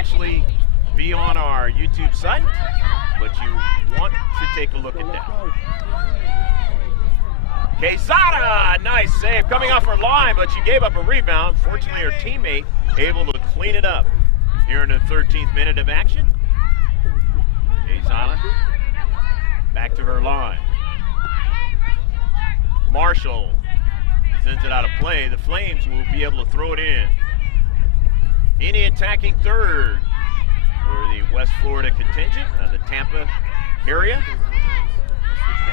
actually be on our YouTube site, but you want to take a look at that. Quezada, nice save coming off her line, but she gave up a rebound. Fortunately, her teammate able to clean it up here in the 13th minute of action. Quezada back to her line. Marshall sends it out of play. The Flames will be able to throw it in. Any attacking third for the West Florida contingent of the Tampa area.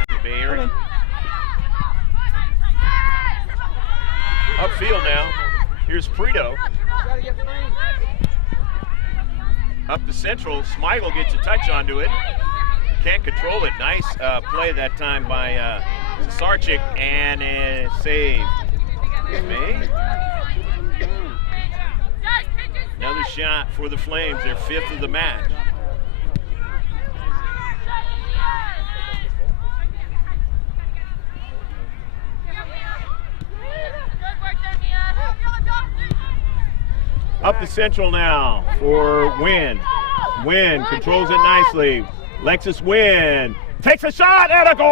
Tampa Bay area. Upfield now. Here's Preto. Up the central. Smigel gets a touch onto it. Can't control it. Nice play that time by Sarchik, and a save. Made. Another shot for the Flames, their 5th of the match. Up the central now for Wynn. Wynn controls it nicely. Lexus Wynn takes a shot and a goal!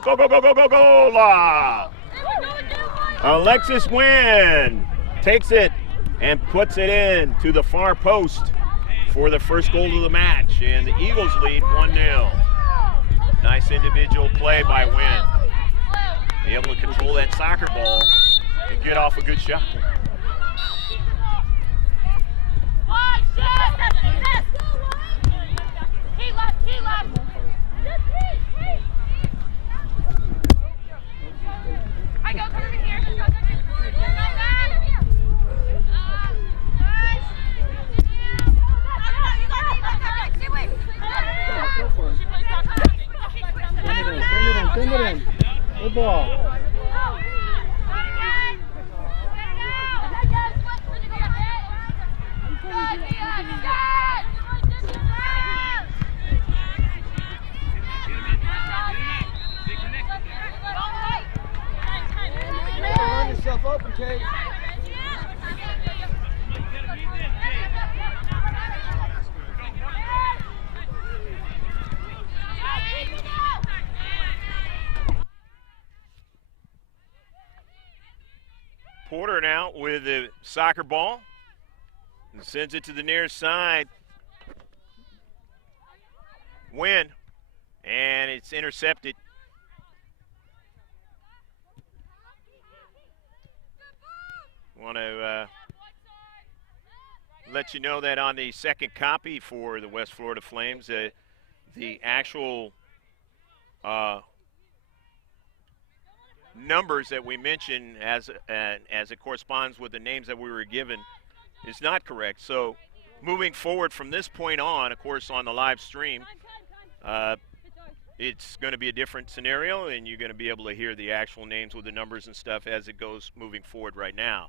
Go, go, go, go, go, go! Alexis Wynn takes it and puts it in to the far post for the first goal of the match. And the Eagles lead 1-0. Nice individual play by Wynn. Able to control that soccer ball and get off a good shot. Good ball. Run yourself open, Kate. Porter now with the soccer ball and sends it to the near side. Win, and it's intercepted. Want to let you know that on the second copy for the West Florida Flames, the actual numbers that we mentioned as it corresponds with the names that we were given is not correct. So moving forward from this point on, of course, on the live stream, it's going to be a different scenario, and you're going to be able to hear the actual names with the numbers and stuff as it goes moving forward right now.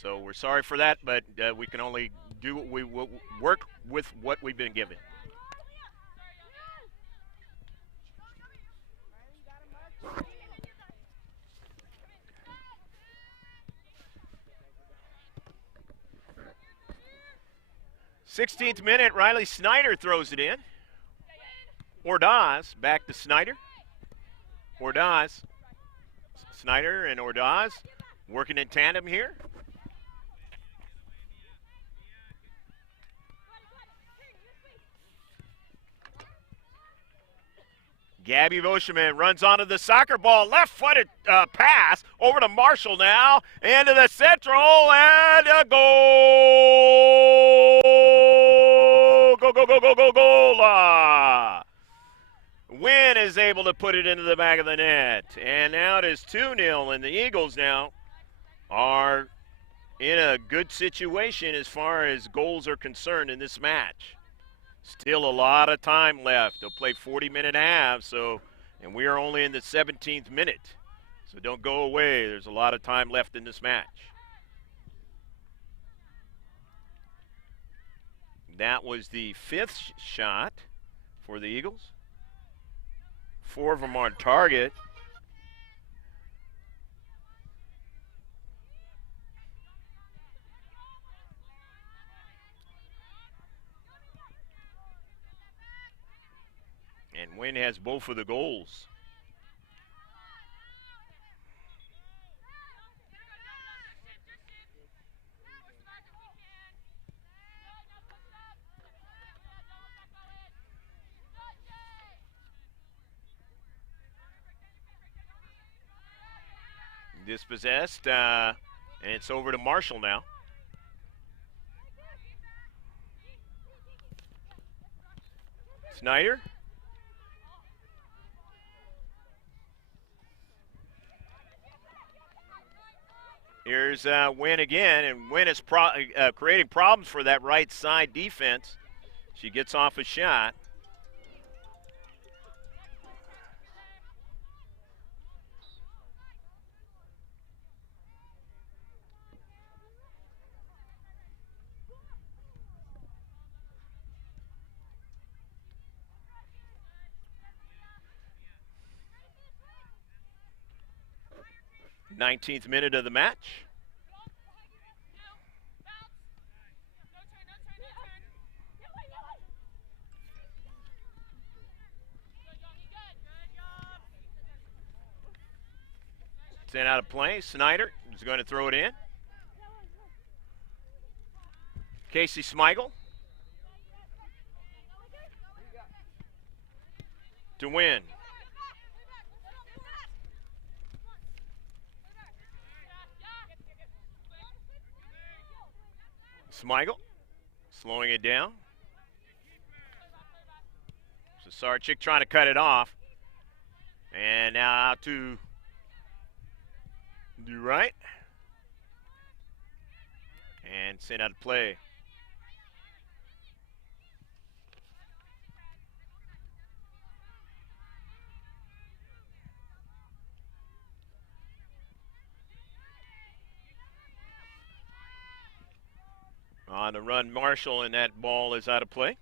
So we're sorry for that, but we can only do what we will work with what we've been given. Sixteenth minute, Riley Snyder throws it in. Ordaz back to Snyder. Ordaz, Snyder and Ordaz working in tandem here. Gabby Vosherman runs onto the soccer ball, left-footed pass over to Marshall now, into the central, and a goal! Go, go, go, go, go, goal! Wynn is able to put it into the back of the net, and now it is 2-0, and the Eagles now are in a good situation as far as goals are concerned in this match. Still a lot of time left. They'll play 40-minute halves, and we are only in the 17th minute. So don't go away. There's a lot of time left in this match. That was the 5th shot for the Eagles. 4 of them on target. Wynn has both of the goals. Dispossessed, and it's over to Marshall now. Snyder. Here's Wynn again, and Wynn is creating problems for that right side defense. She gets off a shot. Nineteenth minute of the match. Sent out of play. Snyder is going to throw it in. Casey Smigel. To Win. Smigel slowing it down. So Sarchik trying to cut it off. And now out to do right. And sent out of play. On the run, Marshall, and that ball is out of play.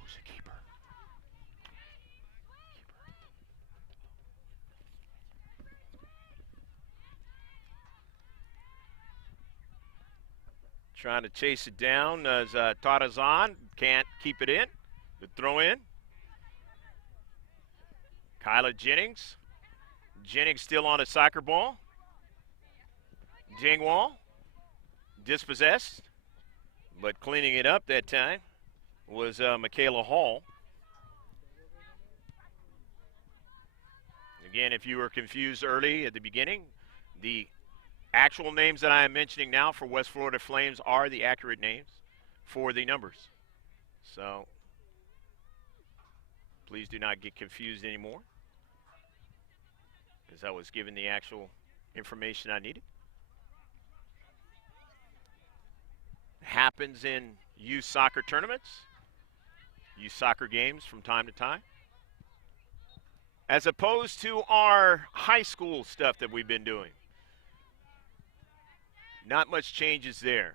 Who's the keeper? Trying to chase it down as Tarazan can't keep it in. The throw in. Kyla Jennings. Jennings still on a soccer ball. Dingwall. Dispossessed. But cleaning it up that time was Michaela Hall. Again, if you were confused early at the beginning, the actual names that I am mentioning now for West Florida Flames are the accurate names for the numbers. So please do not get confused anymore, as I was given the actual information I needed. Happens in youth soccer tournaments, youth soccer games from time to time, as opposed to our high school stuff that we've been doing. Not much changes there.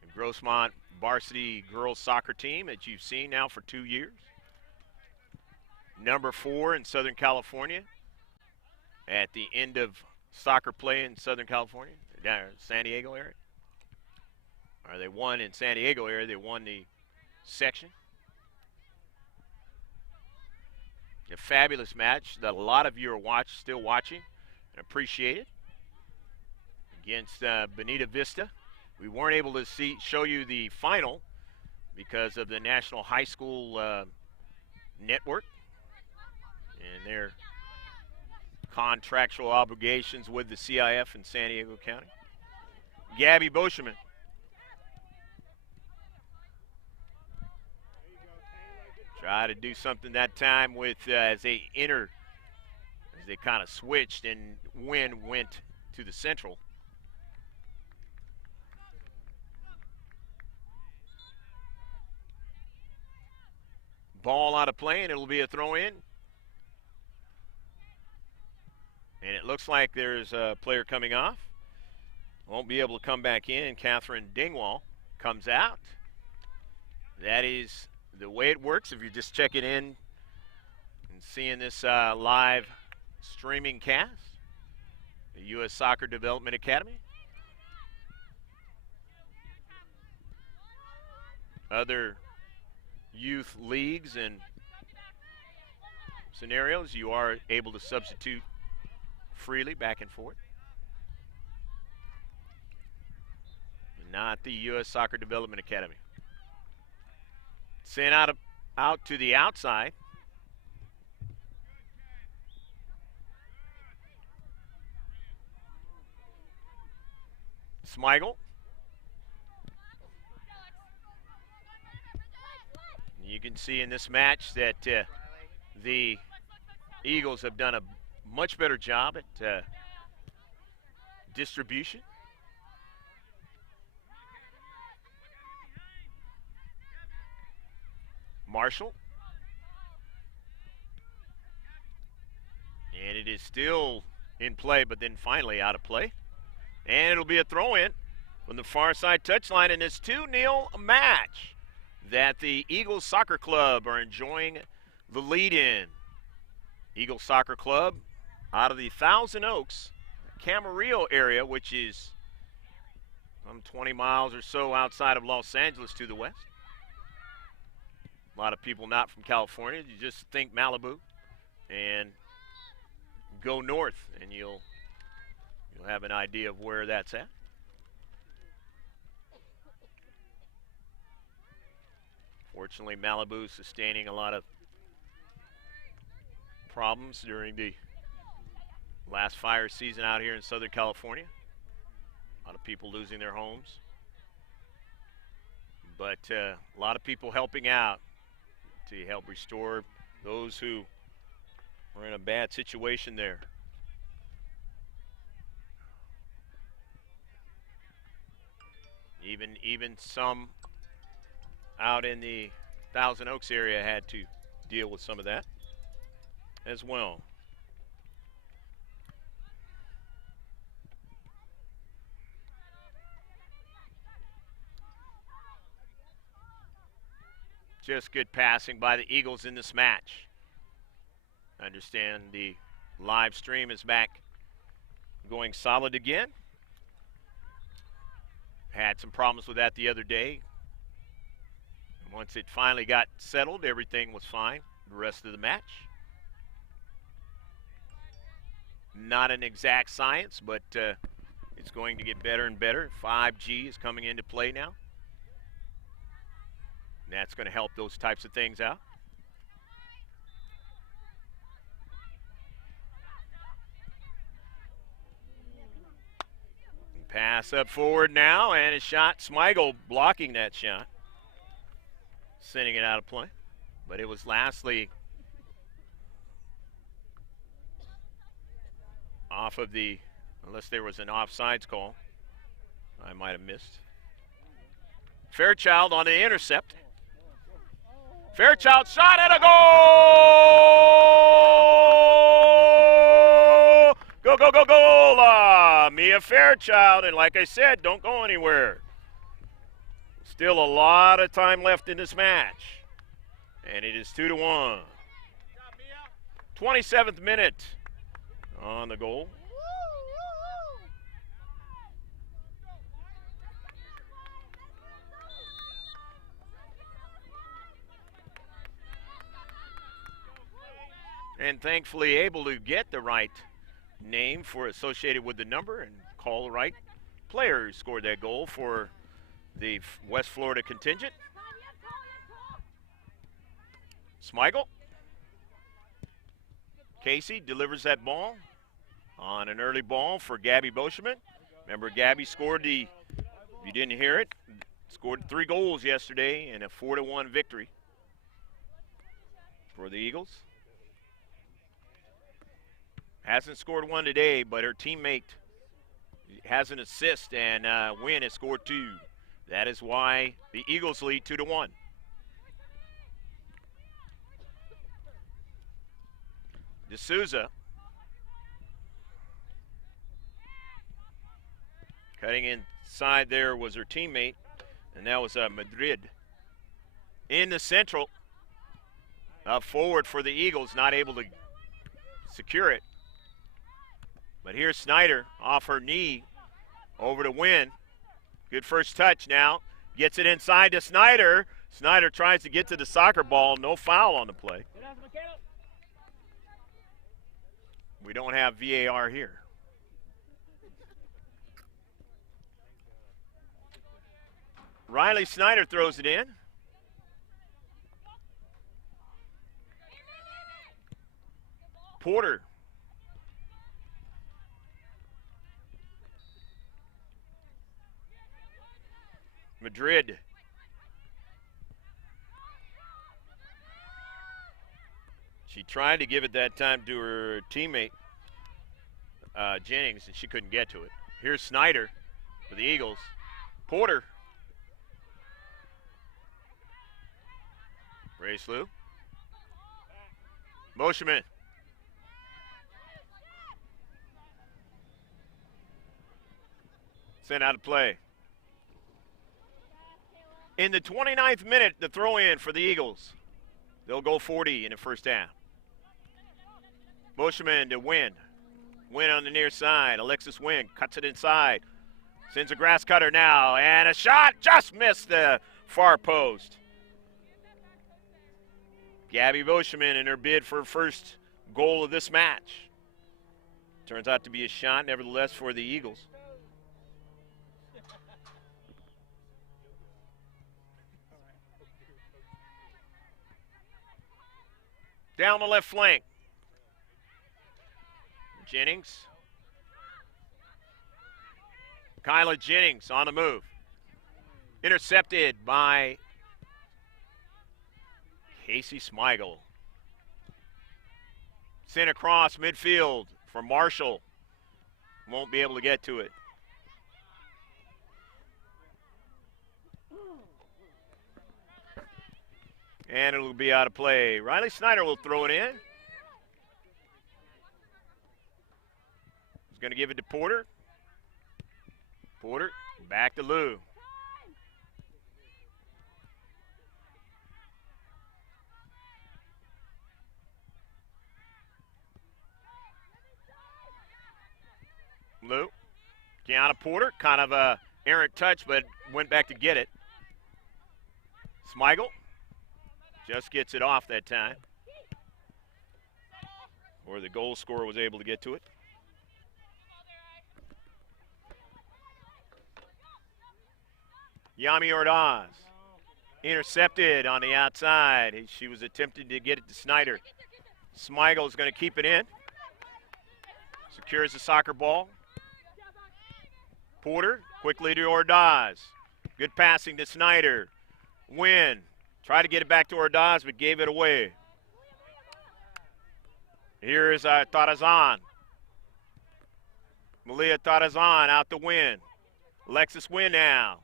The Grossmont varsity girls soccer team that you've seen now for 2 years. Number 4 in Southern California at the end of soccer play in Southern California, down in San Diego area. Or they won in San Diego area. They won the section. A fabulous match that a lot of you are still watching and appreciate it. Against Bonita Vista. We weren't able to show you the final because of the National High School Network and their contractual obligations with the CIF in San Diego County. Gabby Boscheman. Try to do something that time with as they kind of switched and Wynn went to the central. Ball out of play, and it'll be a throw in. And it looks like there's a player coming off. Won't be able to come back in. Catherine Dingwall comes out. That is the way it works if you're just checking in seeing this live streaming cast, the U.S. Soccer Development Academy. Other youth leagues and scenarios, you are able to substitute freely back and forth. Not the U.S. Soccer Development Academy. Sent out to the outside. Smigel. You can see in this match that the Eagles have done a much better job at distribution. Marshall. And it is still in play, but then finally out of play. And it'll be a throw-in from the far side touchline in this 2-0 match that the Eagles Soccer Club are enjoying the lead in. Eagles Soccer Club out of the Thousand Oaks, Camarillo area, which is some 20 miles or so outside of Los Angeles to the west. A lot of people not from California, you just think Malibu and go north and you'll have an idea of where that's at. Fortunately, Malibu is sustaining a lot of problems during the last fire season out here in Southern California. A lot of people losing their homes. But a lot of people helping out to help restore those who were in a bad situation there. Even some out in the Thousand Oaks area had to deal with some of that as well. Just good passing by the Eagles in this match. I understand the live stream is back going solid again. Had some problems with that the other day. Once it finally got settled, everything was fine the rest of the match. Not an exact science, but it's going to get better and better. 5G is coming into play now. That's going to help those types of things out. Pass up forward now, and a shot. Smigel blocking that shot. Sending it out of play. But it was lastly off of the, unless there was an offsides call, I might have missed. Fairchild on the intercept. Fairchild shot at a goal! Go, go, go, goal! Mia Fairchild, and like I said, don't go anywhere. Still a lot of time left in this match. And it is 2-1. 27th minute on the goal. And thankfully able to get the right name for associated with the number and call the right player who scored that goal for the West Florida contingent. Smigel. Casey delivers that ball on an early ball for Gabby Boschman. Remember, Gabby scored the, if you didn't hear it, scored 3 goals yesterday in a 4-1 victory for the Eagles. Hasn't scored 1 today, but her teammate has an assist, and Wynn has scored 2. That is why the Eagles lead 2-1. D'Souza cutting inside there was her teammate, and that was Madrid. In the central, Up forward for the Eagles, not able to secure it. But here's Snyder off her knee over to Wynn. Good first touch now. Gets it inside to Snyder. Snyder tries to get to the soccer ball. No foul on the play. We don't have VAR here. Riley Snyder throws it in. Porter. Madrid. She tried to give it that time to her teammate, Jennings, and she couldn't get to it. Here's Snyder for the Eagles. Porter. Braceleau. Moshman. Sent out of play. In the 29th minute, the throw-in for the Eagles. They'll go 40 in the first half. Moshman to Wynn. Wynn on the near side. Alexis Wynn cuts it inside. Sends a grass cutter now. And a shot just missed the far post. Gabby Boschman in her bid for her first goal of this match. Turns out to be a shot, nevertheless, for the Eagles. Down the left flank. Jennings. Kyla Jennings on the move. Intercepted by Casey Smigel. Sent across midfield for Marshall. Won't be able to get to it. And it'll be out of play. Riley Snyder will throw it in. He's going to give it to Porter. Porter, back to Lou. Lou. Kiana Porter, kind of a errant touch, but went back to get it. Smigel just gets it off that time. Or the goal scorer was able to get to it. Yami Ordaz. Intercepted on the outside. She was attempting to get it to Snyder. Smigel is going to keep it in. Secures the soccer ball. Porter quickly to Ordaz. Good passing to Snyder. Wynn tried to get it back to Ordaz, but gave it away. Here is Tarazan. Malia Tarazan out to Wynn. Alexis Wynn now.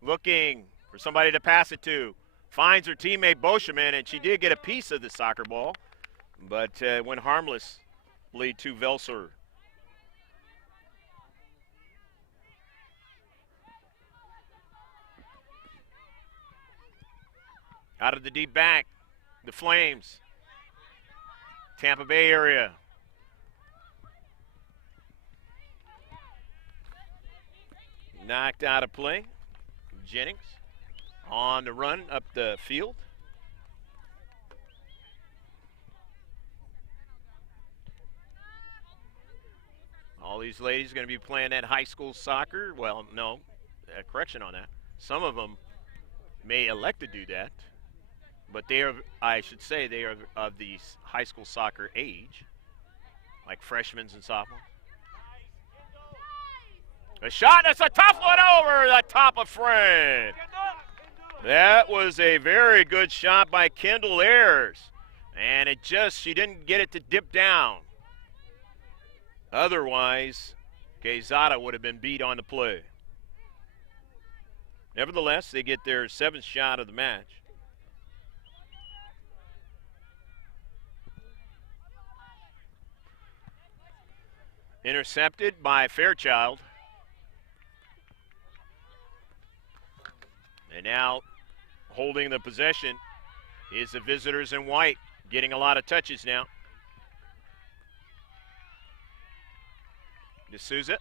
Looking for somebody to pass it to. Finds her teammate Boscheman, and she did get a piece of the soccer ball, but went harmlessly to Velser. Out of the deep back, the Flames. Tampa Bay area. Knocked out of play. Jennings on the run up the field. All these ladies are going to be playing that high school soccer. Well, no, correction on that. Some of them may elect to do that, but they are, I should say, they are of the high school soccer age, like freshmen and sophomores. A shot, that's a tough one over the top of frame. That was a very good shot by Kendall Ayers. And it just, she didn't get it to dip down. Otherwise, Quezada would have been beat on the play. Nevertheless, they get their 7th shot of the match. Intercepted by Fairchild. And now holding the possession is the visitors in white, getting a lot of touches now. D'Souza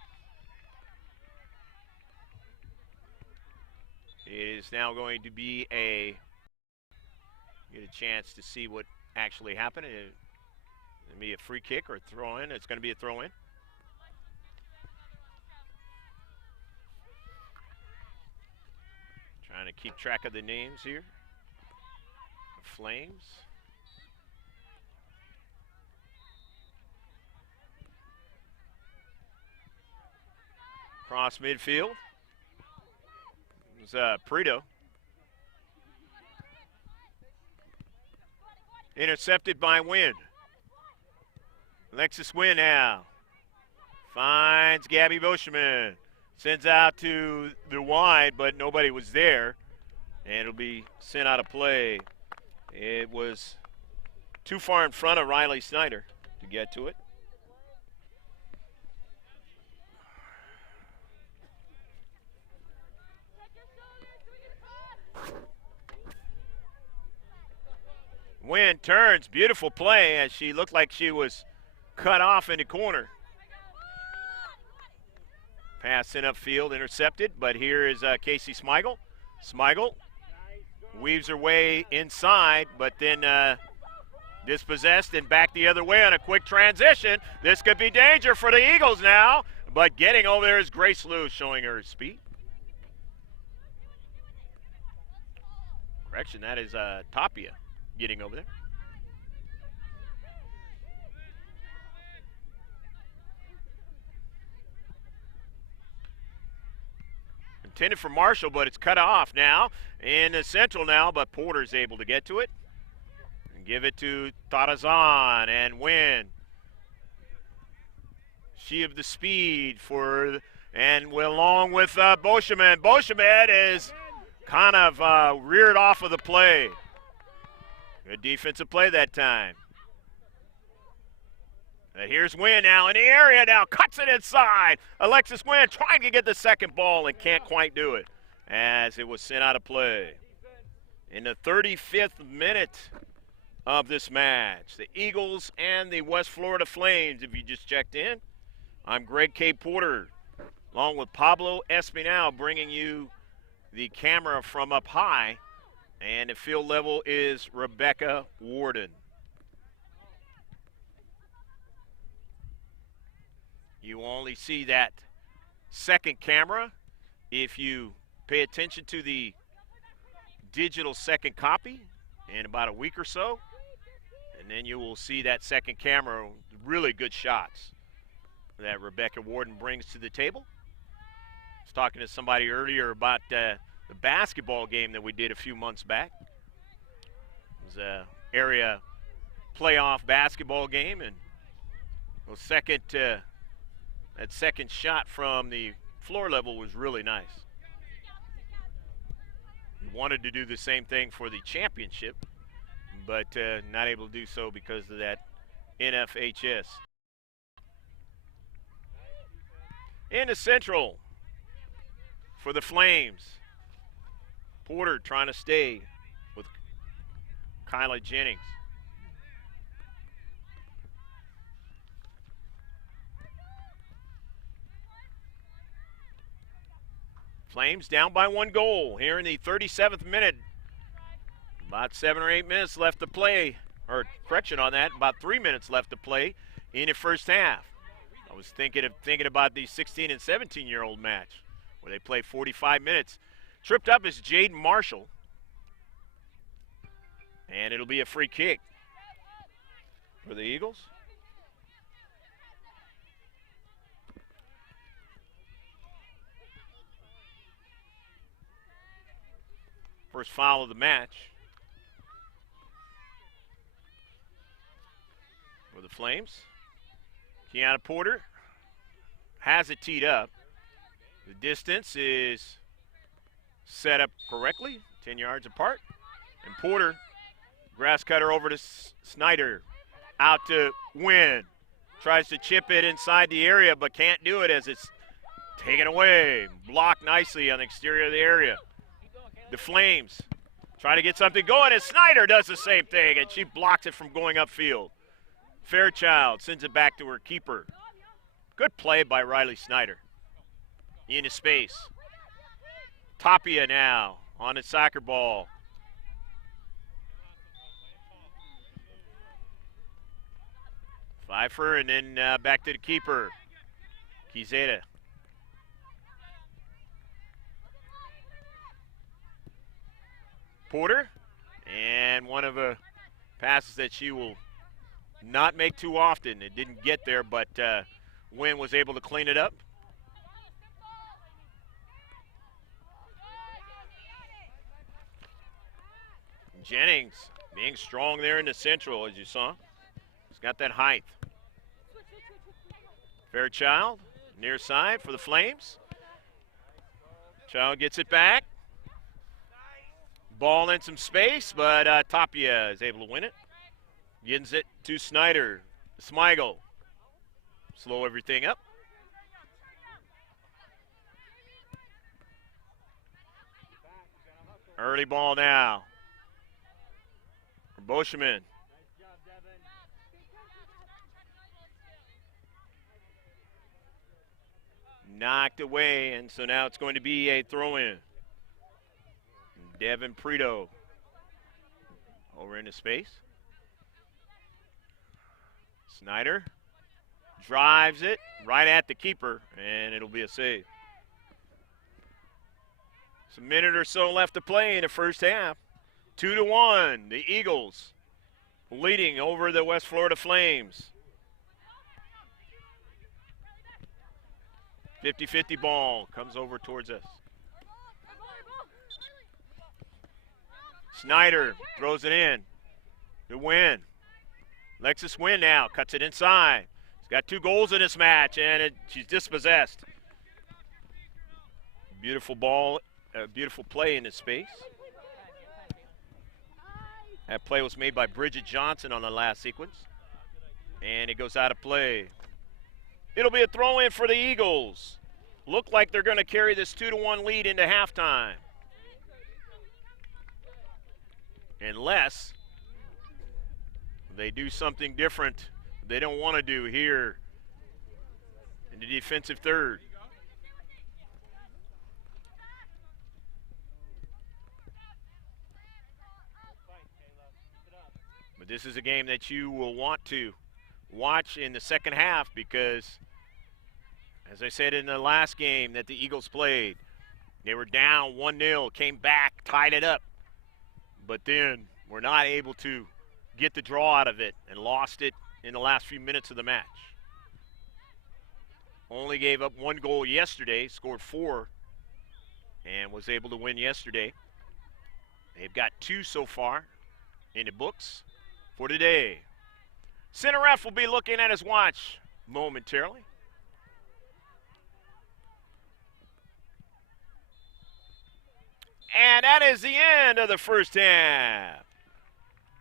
is now going to be get a chance to see what actually happened. It'll be a free kick or a throw in. It's going to be a throw in. Trying to keep track of the names here. The Flames. Cross midfield. It was Prito. Intercepted by Wynn. Alexis Wynn now. Finds Gabby Boschman. Sends out to the wide, but nobody was there. And it'll be sent out of play. It was too far in front of Riley Snyder to get to it. Wynn turns, beautiful play as she looked like she was cut off in the corner. Pass in upfield, intercepted, but here is Casey Smigel. Smigel weaves her way inside, but then dispossessed and back the other way on a quick transition. This could be danger for the Eagles now, but getting over there is Grace Lou, showing her speed. Correction, that is Tapia getting over there. Intended for Marshall, but it's cut off now in the central now, but Porter's able to get to it and give it to Tarazan and Wynn. She of the speed for, and along with Boschman. Boschman is kind of reared off of the play. Good defensive play that time. Here's Wynn now in the area now, cuts it inside. Alexis Wynn trying to get the second ball and can't quite do it as it was sent out of play. In the 35th minute of this match, the Eagles and the West Florida Flames, if you just checked in. I'm Greg K. Porter, along with Pablo Espinal, bringing you the camera from up high. And the field level is Rebecca Warden. You only see that second camera if you pay attention to the digital second copy in about a week or so. And then you will see that second camera, really good shots that Rebecca Warden brings to the table. I was talking to somebody earlier about the basketball game that we did a few months back. It was a area playoff basketball game, and that second shot from the floor level was really nice. We wanted to do the same thing for the championship, but not able to do so because of that NFHS. In the central for the Flames. Porter trying to stay with Kyla Jennings. Flames down by 1 goal here in the 37th minute. About 7 or 8 minutes left to play, or correction on that, about 3 minutes left to play in the first half. I was thinking about the 16 and 17-year-old match where they play 45 minutes. Tripped up is Jaden Marshall. And it'll be a free kick for the Eagles. First foul of the match for the Flames. Kiana Porter has it teed up. The distance is set up correctly, 10 yards apart. And Porter, grass cutter over to Snyder. Out to Wynn. Tries to chip it inside the area, but can't do it as it's taken away. Blocked nicely on the exterior of the area. The Flames Trying to get something going, and Snyder does the same thing, and she blocks it from going upfield. Fairchild sends it back to her keeper. Good play by Riley Snyder. Into space. Tapia now on a soccer ball. Pfeiffer, and then back to the keeper. Quezada. Porter, and one of the passes that she will not make too often. It didn't get there, but Wynn was able to clean it up. Jennings being strong there in the central, as you saw. He's got that height. Fairchild, near side for the Flames. Child gets it back. Ball in some space, but Tapia is able to win it. Gives it to Snyder. Smigel. Slow everything up. Early ball now. For Boschman. Knocked away, and so now it's going to be a throw-in. Devin Prito over into space. Snyder drives it right at the keeper, and it'll be a save. It's a minute or so left to play in the first half. 2-1, the Eagles leading over the West Florida Flames. 50-50 ball comes over towards us. Snyder throws it in to Wynn. Lexus Wynn now cuts it inside. He's got 2 goals in this match, and she's dispossessed. Beautiful ball, beautiful play in this space. That play was made by Bridget Johnson on the last sequence, and it goes out of play. It'll be a throw-in for the Eagles. Look like they're going to carry this 2-1 lead into halftime. Unless they do something different they don't want to do here in the defensive third. But this is a game that you will want to watch in the second half because, as I said in the last game that the Eagles played, they were down 1-0, came back, tied it up, but then were not able to get the draw out of it and lost it in the last few minutes of the match. Only gave up 1 goal yesterday, scored 4, and was able to win yesterday. They've got 2 so far in the books for today. Center ref will be looking at his watch momentarily. And that is the end of the first half.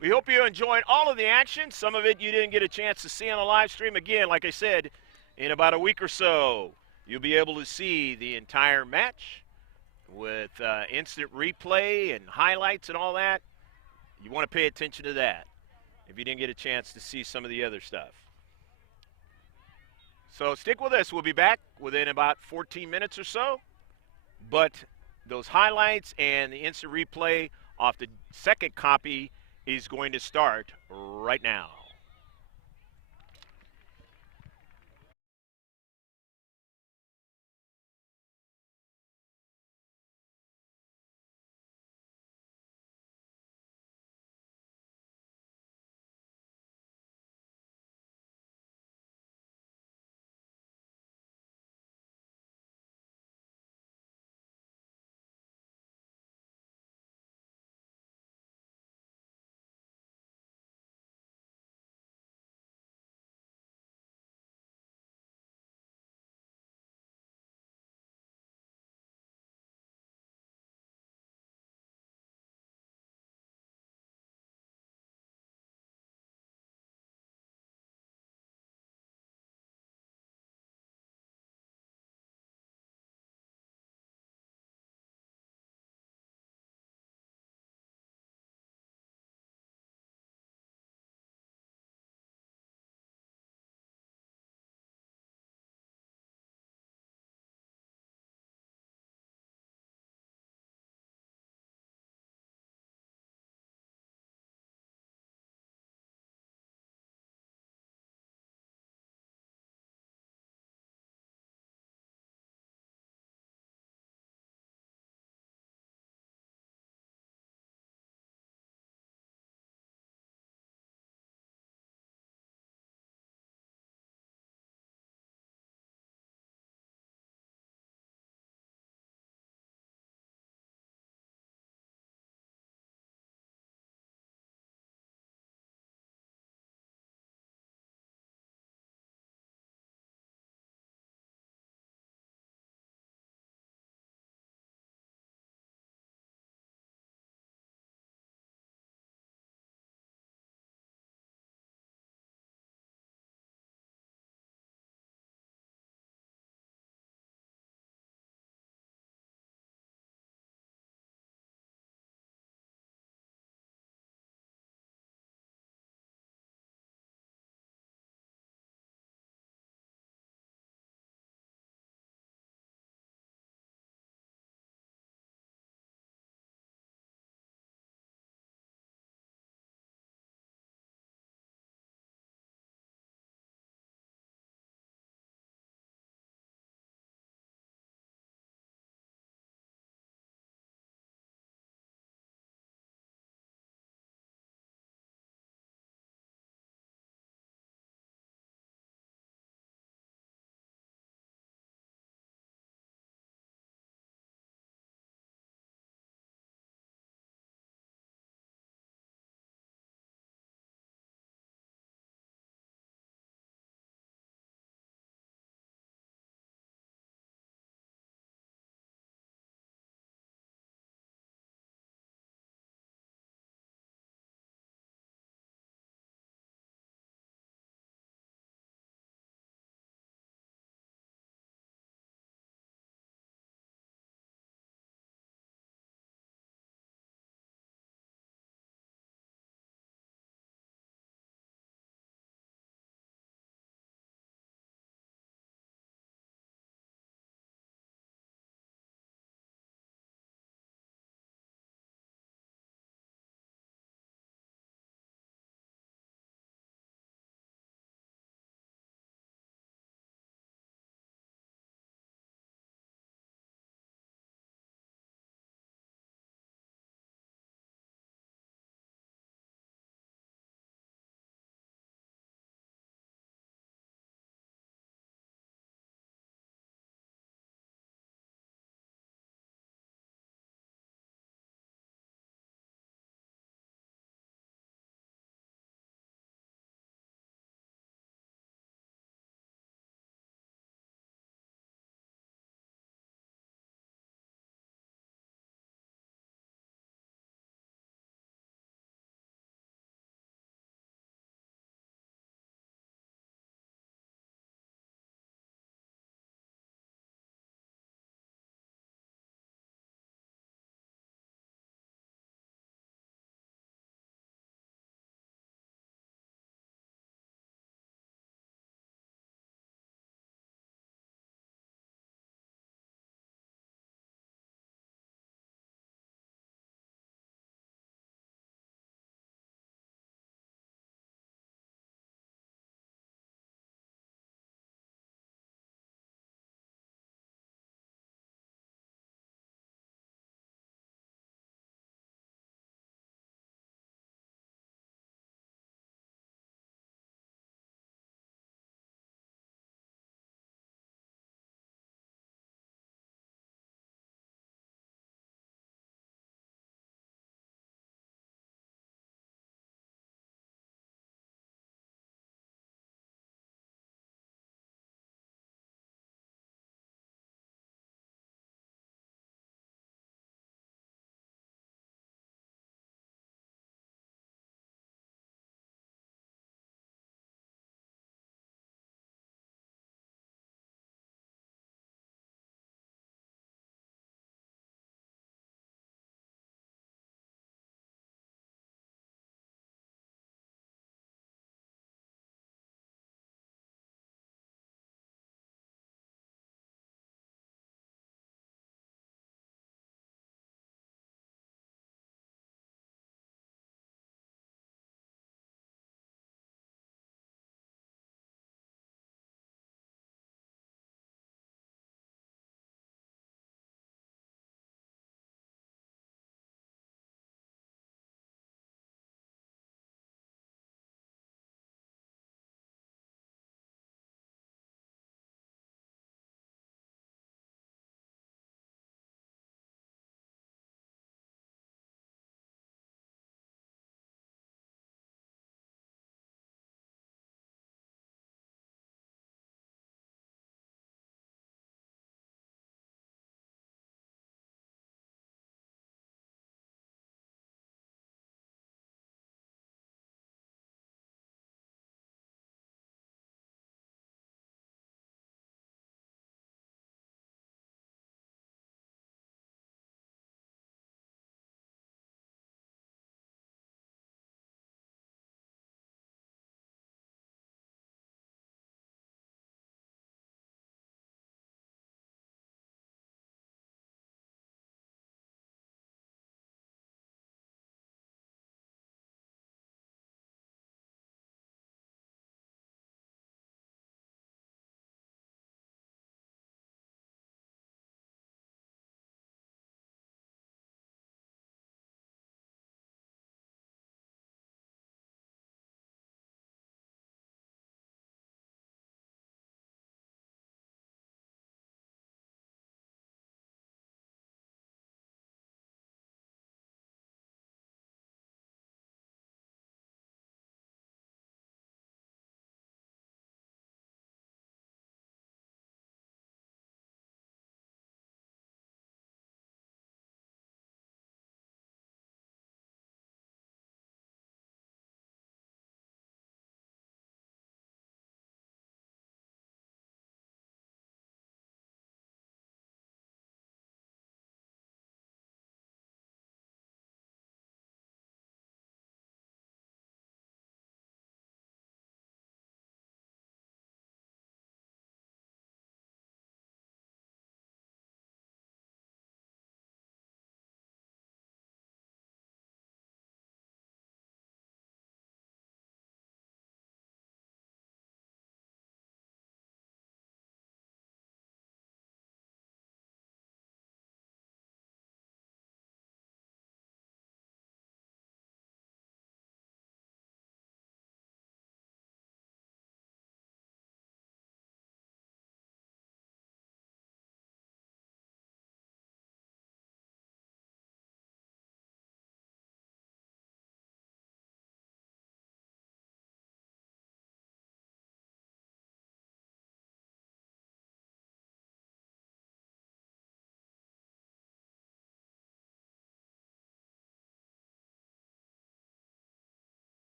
We hope you enjoyed all of the action. Some of it you didn't get a chance to see on the live stream. Again, like I said, in about a week or so, you'll be able to see the entire match with instant replay and highlights and all that. You want to pay attention to that if you didn't get a chance to see some of the other stuff. So stick with us. We'll be back within about 14 minutes or so. But those highlights and the instant replay off the second copy is going to start right now.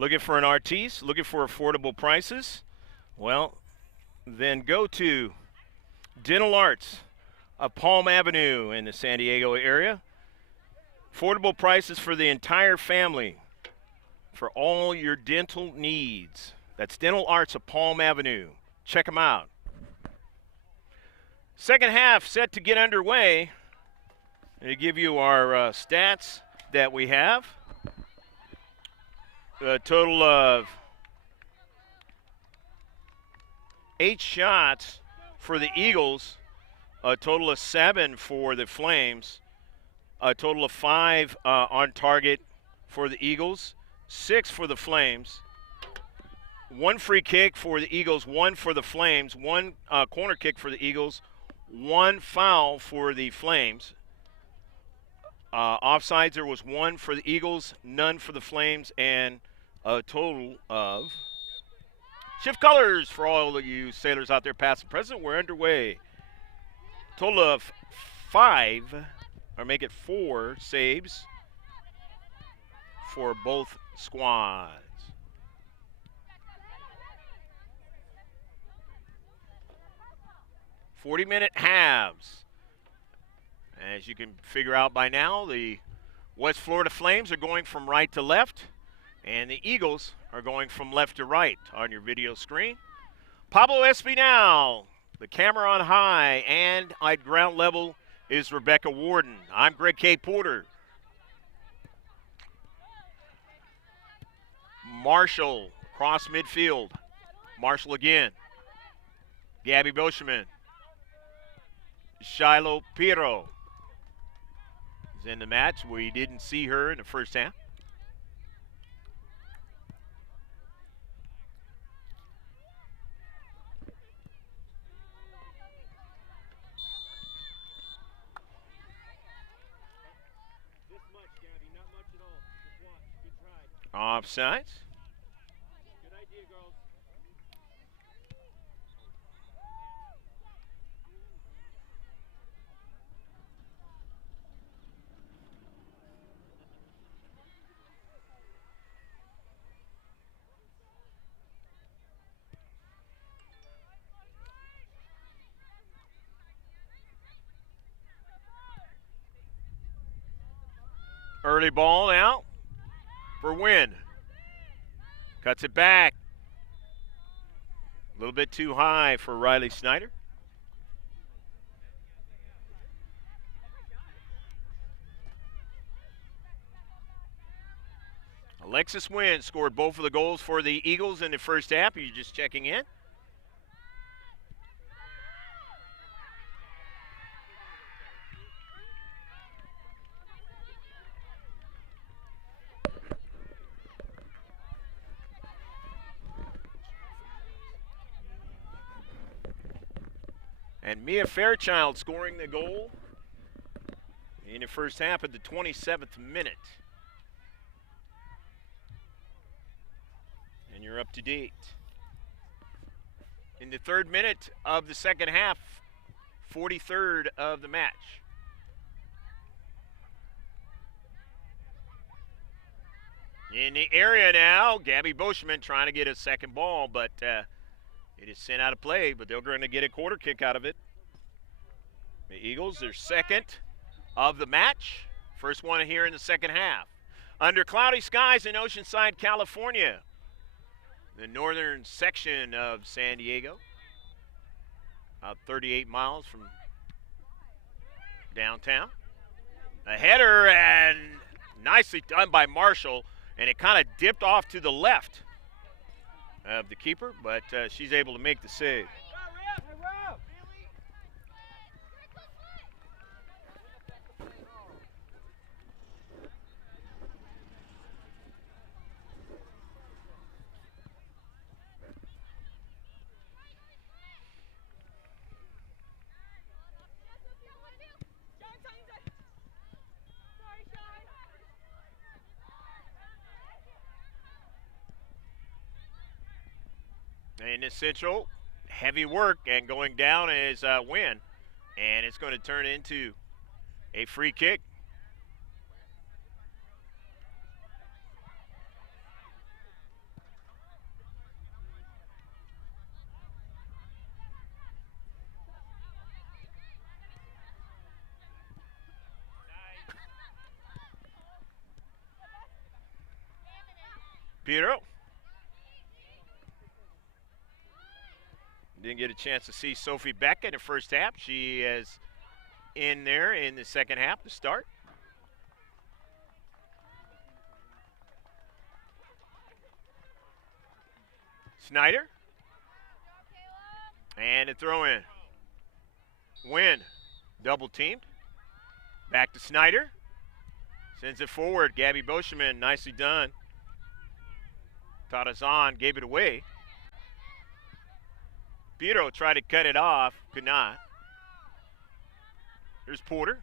Looking for an artiste? Looking for affordable prices? Well, then go to Dental Arts of Palm Avenue in the San Diego area. Affordable prices for the entire family for all your dental needs. That's Dental Arts of Palm Avenue. Check them out. Second half set to get underway. To give you our stats that we have. A total of 8 shots for the Eagles, a total of 7 for the Flames, a total of 5 on target for the Eagles, 6 for the Flames, 1 free kick for the Eagles, 1 for the Flames, 1 corner kick for the Eagles, 1 foul for the Flames. Offsides, there was 1 for the Eagles, none for the Flames, and a total of shift colors for all of you sailors out there past and present. We're underway. Total of 5, or make it 4 saves for both squads. "40-minute halves." As you can figure out by now, the West Florida Flames are going from right to left, and the Eagles are going from left to right on your video screen. Pablo Espinal, the camera on high, and at ground level is Rebecca Warden. I'm Greg K. Porter. Marshall across midfield. Marshall again. Gabby Boschman. Shiloh Piro is in the match. We didn't see her in the first half. Offsides. Good idea, girls. Early ball now for Wynn. Cuts it back. A little bit too high for Riley Snyder. Alexis Wynn scored both of the goals for the Eagles in the first half. Are you just checking in? And Mia Fairchild scoring the goal in the first half at the 27th minute. And you're up to date. In the 3rd minute of the second half, 43rd of the match. In the area now, Gabby Boschman trying to get a second ball, but it is sent out of play, but they're going to get a quarter kick out of it. The Eagles, their second of the match. First one here in the second half. Under cloudy skies in Oceanside, California, the northern section of San Diego, about 38 miles from downtown. A header, and nicely done by Marshall, and it kind of dipped off to the left of the keeper, but she's able to make the save. In the central, heavy work, and going down is Wynn, and it's going to turn into a free kick. Piero. Didn't get a chance to see Sophie Beck in the first half. She is in there in the second half to start. Snyder. And a throw in. Win. Double teamed. Back to Snyder. Sends it forward. Gabby Boscheman, nicely done. Tarazan gave it away. Piero tried to cut it off. Could not. Here's Porter.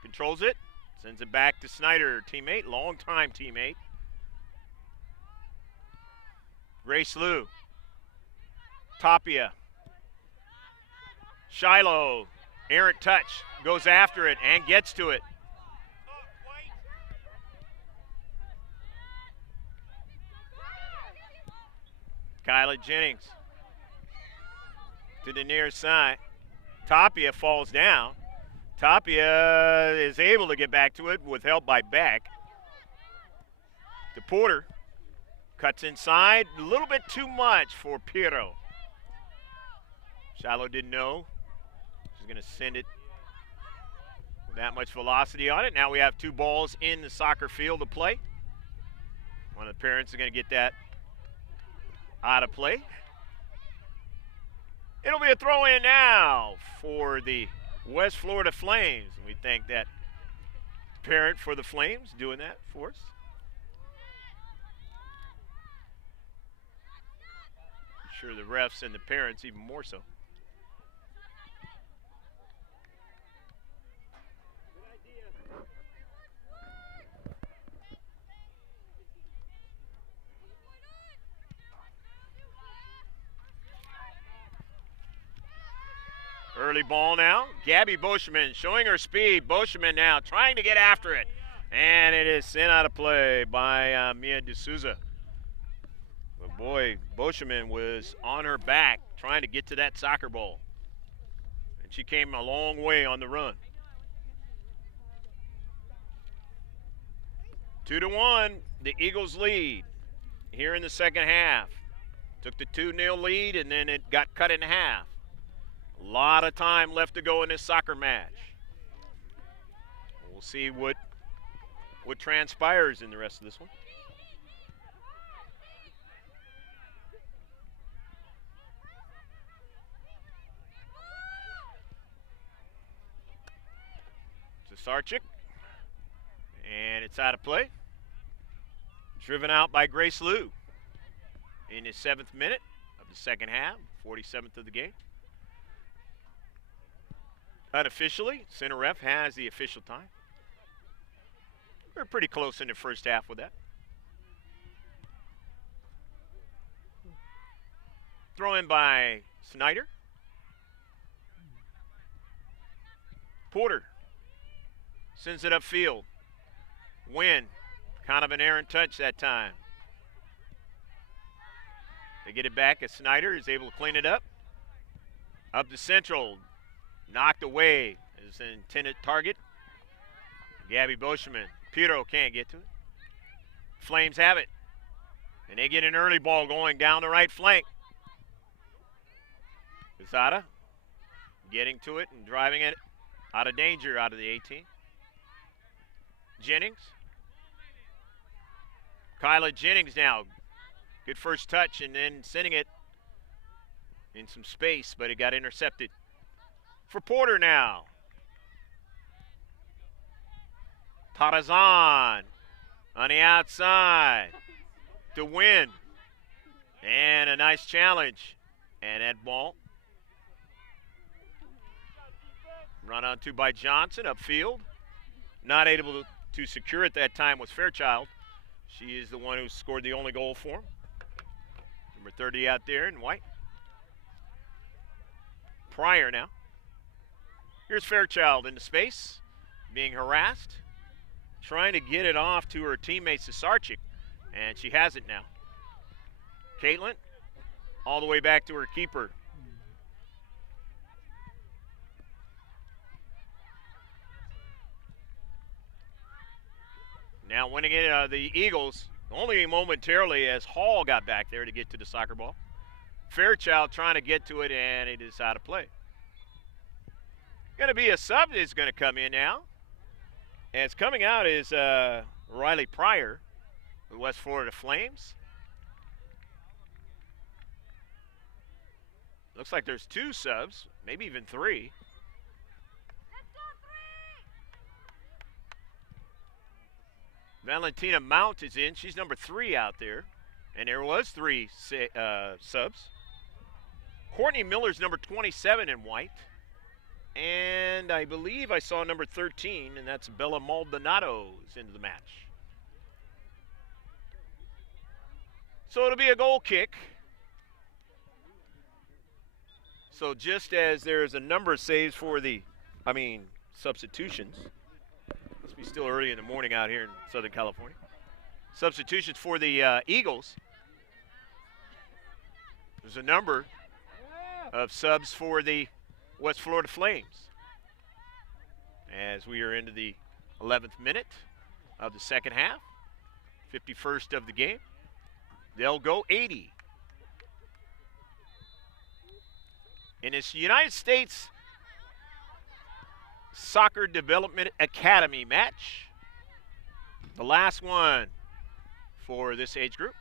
Controls it. Sends it back to Snyder, teammate. Long-time teammate. Grace Liu. Tapia. Shiloh. Errant touch. Goes after it and gets to it. Kyla Jennings. To the near side. Tapia falls down. Tapia is able to get back to it with help by Beck. To Porter. Cuts inside. A little bit too much for Piero. Shiloh didn't know. She's going to send it with that much velocity on it. Now we have 2 balls in the soccer field to play. One of the parents is going to get that out of play. It'll be a throw in now for the West Florida Flames. We thank that parent for the Flames doing that for us. I'm sure the refs and the parents even more so. Early ball now. Gabby Boscheman showing her speed. Boscheman now trying to get after it. And it is sent out of play by Mia D'Souza. But boy, Boscheman was on her back trying to get to that soccer ball. And she came a long way on the run. 2-1, the Eagles lead here in the second half. Took the 2-0 lead and then it got cut in half. A lot of time left to go in this soccer match. We'll see what transpires in the rest of this one. To Sarchik. And it's out of play. Driven out by Grace Liu in the 7th minute of the second half, 47th of the game. Unofficially, center ref has the official time. We're pretty close in the first half with that. Throw in by Snyder. Porter sends it upfield. Win. Kind of an errant touch that time. They get it back as Snyder is able to clean it up. Up the central. Knocked away as an intended target. Gabby Boscheman. Piero can't get to it. Flames have it. And they get an early ball going down the right flank. Quesada getting to it and driving it out of danger out of the 18. Jennings. Kyla Jennings now. Good first touch and then sending it in some space, but it got intercepted. For Porter now. Tarazan on the outside to win. And a nice challenge. And that ball. Run on to by Johnson upfield. Not able to secure it that time was Fairchild. She is the one who scored the only goal for him. Number 30 out there in white. Pryor now. Here's Fairchild into space, being harassed, trying to get it off to her teammate Cesarchik, and she has it now. Caitlin, all the way back to her keeper. Now winning it, the Eagles Only momentarily as Hall got back there to get to the soccer ball. Fairchild trying to get to it, and it is out of play. Going to be a sub that's going to come in now. And it's coming out is Riley Pryor, the West Florida Flames. Looks like there's 2 subs, maybe even 3. Valentina Mount is in. She's number 3 out there. And there was 3 subs. Courtney Miller's number 27 in white. And I believe I saw number 13, and that's Bella Maldonado's into the match. So it'll be a goal kick. So just as there's a number of saves for substitutions. Must be still early in the morning out here in Southern California. Substitutions for the Eagles. There's a number of subs for the West Florida Flames. As we are into the 11th minute of the second half, 51st of the game. They'll go 80. In this United States Soccer Development Academy match, the last one for this age group.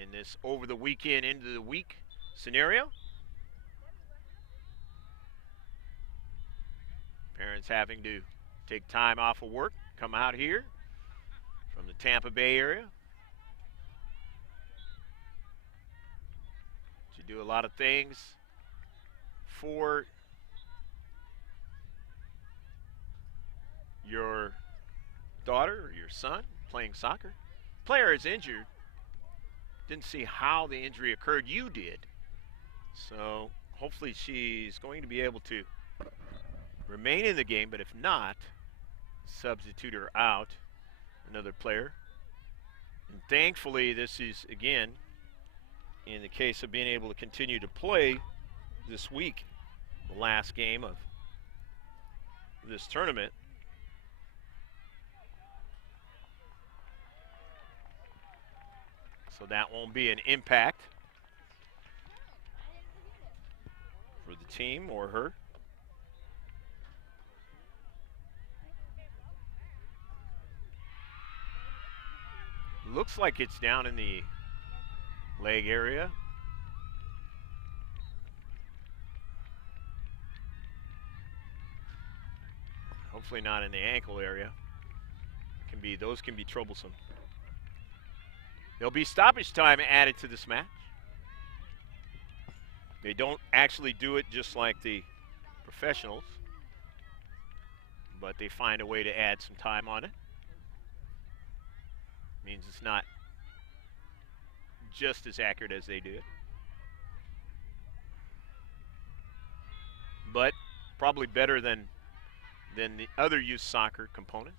In this over the weekend, into the week scenario. Parents having to take time off of work, come out here from the Tampa Bay area to do a lot of things for your daughter or your son playing soccer. Player is injured. Didn't see how the injury occurred. You did. So hopefully she's going to be able to remain in the game, but if not, substitute her out, another player. And thankfully, this is, again, in the case of being able to continue to play this week, the last game of this tournament. So that won't be an impact for the team or her. Looks like it's down in the leg area. Hopefully not in the ankle area. Those can be troublesome. There'll be stoppage time added to this match. They don't actually do it just like the professionals, but they find a way to add some time on it. Means it's not just as accurate as they do it, but probably better than the other youth soccer components.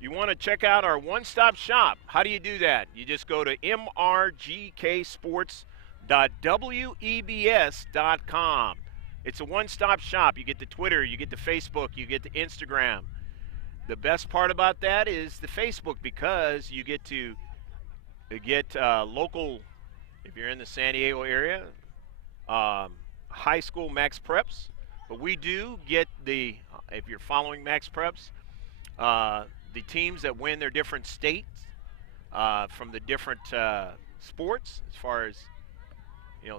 You want to check out our one-stop shop. How do you do that? You just go to mrgksports.webs.com. It's a one-stop shop. You get the Twitter, you get the Facebook, you get the Instagram. The best part about that is the Facebook, because you get to local, if you're in the San Diego area, high school Max Preps. But we do get if you're following Max Preps, the teams that win their different states from the different sports, as far as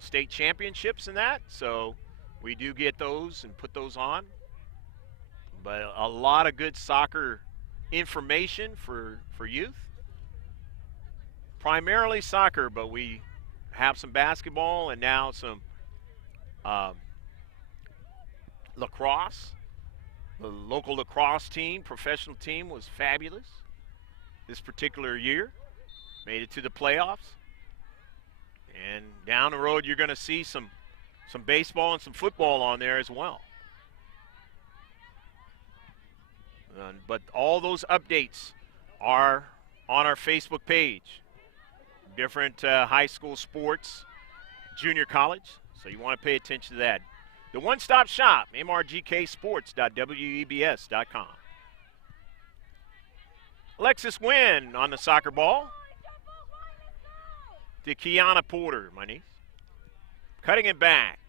state championships and that. So we do get those and put those on. But a lot of good soccer information for youth. Primarily soccer, but we have some basketball and now some lacrosse. The local lacrosse team, professional team, was fabulous this particular year. Made it to the playoffs. And down the road, you're going to see some baseball and some football on there as well. But all those updates are on our Facebook page. different high school sports, junior college. So you want to pay attention to that. The one-stop shop, mrgksports.webs.com. Alexis Wynn on the soccer ball. To Kiana Porter, my niece. Cutting it back.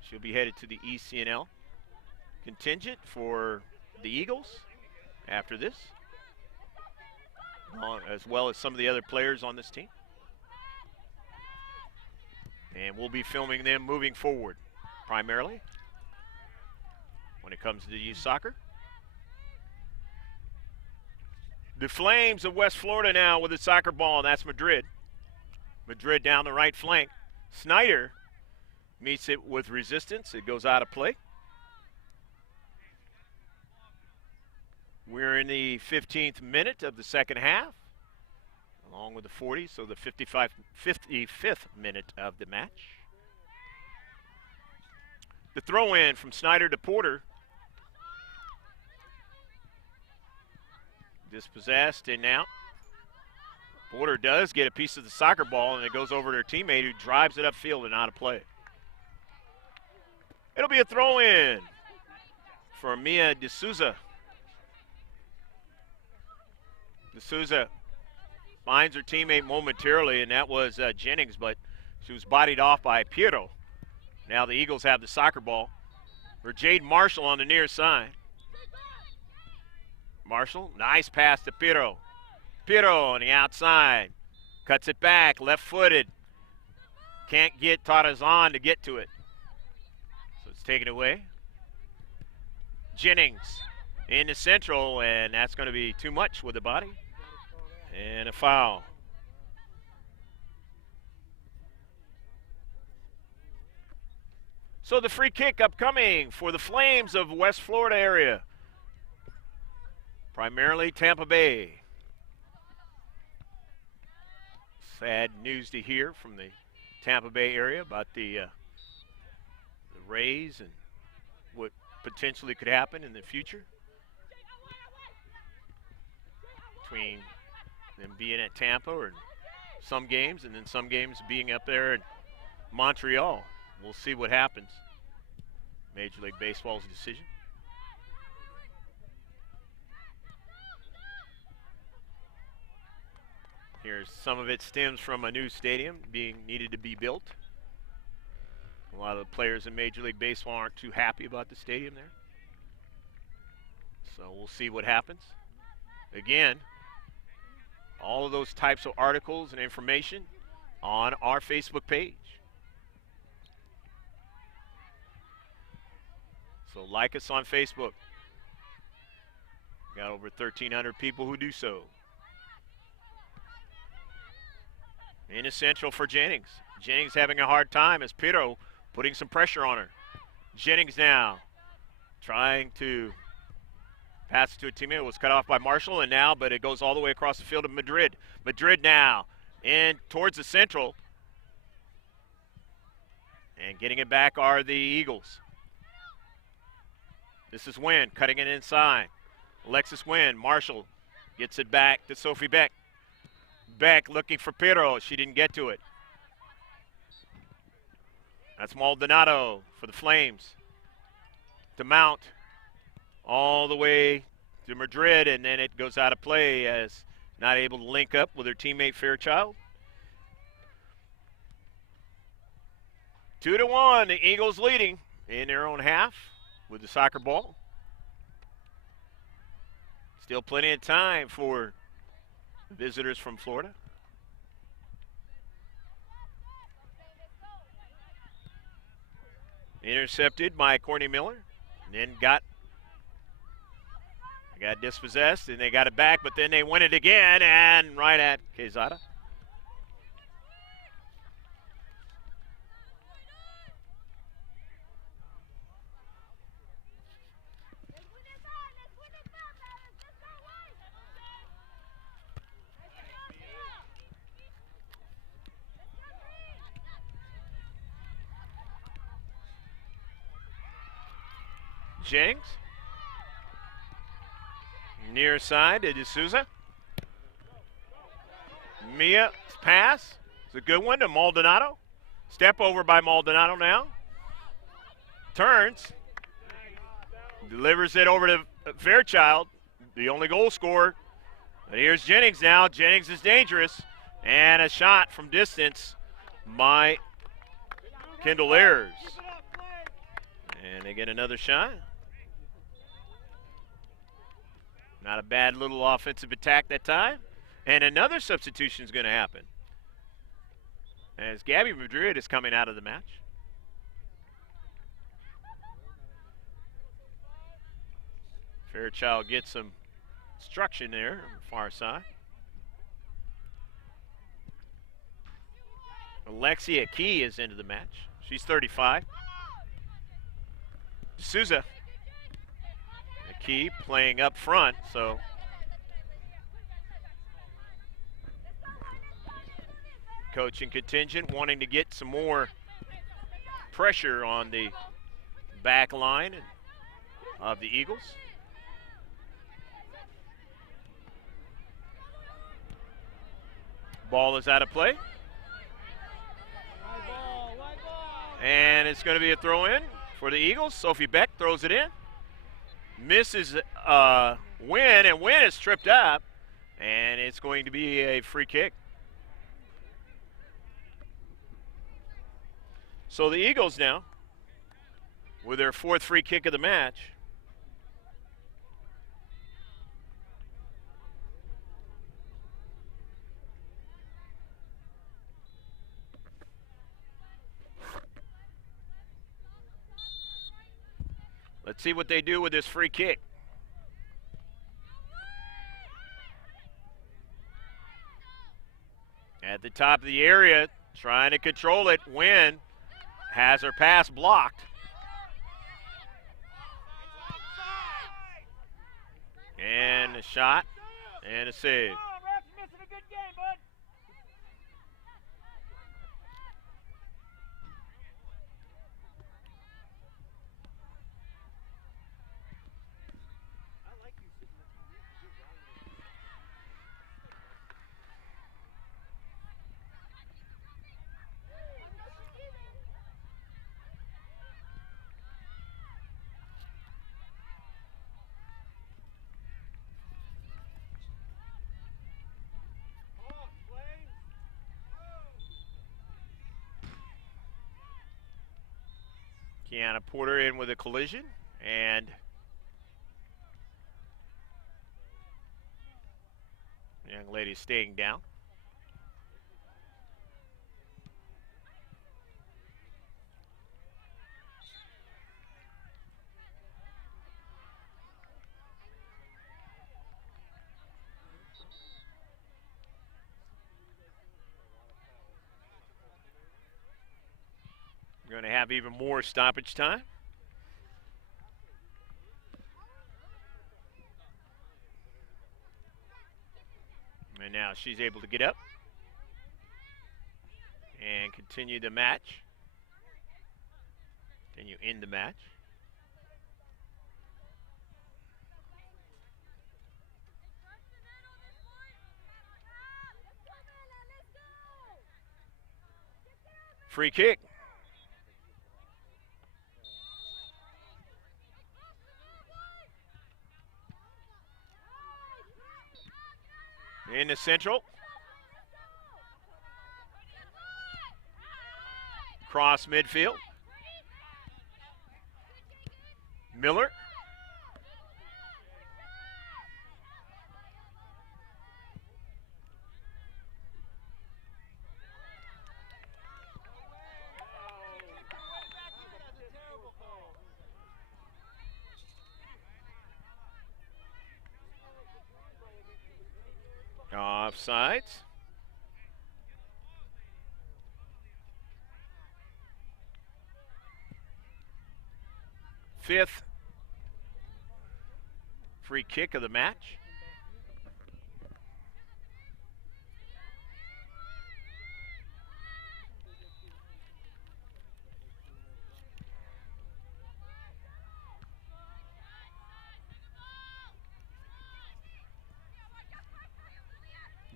She'll be headed to the ECNL contingent for the Eagles after this, as well as some of the other players on this team. And we'll be filming them moving forward, primarily, when it comes to youth soccer. The Flames of West Florida now with the soccer ball, and that's Madrid. Madrid down the right flank. Snyder meets it with resistance. It goes out of play. We're in the 15th minute of the second half, along with the 40, so the 55th minute of the match. The throw-in from Snyder to Porter. Dispossessed and now Porter does get a piece of the soccer ball, and it goes over to her teammate who drives it upfield and out of play. It'll be a throw-in for Mia D'Souza. D'Souza finds her teammate momentarily, and that was Jennings, but she was bodied off by Piero. Now the Eagles have the soccer ball for Jade Marshall on the near side. Marshall, nice pass to Piero. Piero on the outside. Cuts it back, left-footed. Can't get Tarazan to get to it. So it's taken away. Jennings into central, and that's going to be too much with the body. And a foul. So the free kick upcoming for the Flames of West Florida area. Primarily Tampa Bay. Sad news to hear from the Tampa Bay area about the Rays and what potentially could happen in the future between them being at Tampa or some games and then some games being up there in Montreal. We'll see what happens. Major League Baseball's decision. Here's some of it stems from a new stadium being needed to be built. A lot of the players in Major League Baseball aren't too happy about the stadium there. So we'll see what happens. Again, all of those types of articles and information on our Facebook page. So like us on Facebook. Got over 1,300 people who do so. Into central for Jennings. Jennings having a hard time as Piero putting some pressure on her. Jennings now trying to pass it to a teammate. It was cut off by Marshall, and now, but it goes all the way across the field to Madrid. Madrid now in towards the central. And getting it back are the Eagles. This is Wynn cutting it inside. Alexis Wynn. Marshall gets it back to Sophie Beck. Beck looking for Piero. She didn't get to it. That's Maldonado for the Flames. To Mount. All the way to Madrid, and then it goes out of play as not able to link up with her teammate Fairchild. 2-1, the Eagles leading in their own half with the soccer ball. Still plenty of time for visitors from Florida. Intercepted by Courtney Miller, and then got dispossessed, and they got it back, but then they win it again, and right at Quezada. Jennings. Near side to D'Souza. Mia's pass. It's a good one to Maldonado. Step over by Maldonado now. Turns. Delivers it over to Fairchild, the only goal scorer. And here's Jennings now. Jennings is dangerous. And a shot from distance by Kendall Ayers. And they get another shot. Not a bad little offensive attack that time. And another substitution is going to happen, as Gabby Madrid is coming out of the match. Fairchild gets some instruction there on the far side. Alexia Key is into the match. She's 35. D'Souza. Key playing up front, so coaching contingent wanting to get some more pressure on the back line of the Eagles. Ball is out of play. And it's going to be a throw in for the Eagles. Sophie Beck throws it in. Misses Wynn, and Wynn is tripped up, and it's going to be a free kick. So the Eagles now, with their fourth free kick of the match. Let's see what they do with this free kick. At the top of the area, trying to control it. Wynn has her pass blocked. And a shot and a save. Kiana Porter in with a collision, and the young lady staying down. Going to have even more stoppage time. And now she's able to get up and continue the match. Continue in the match. Free kick. In the central. Cross midfield. Miller. Offsides. Fifth free kick of the match.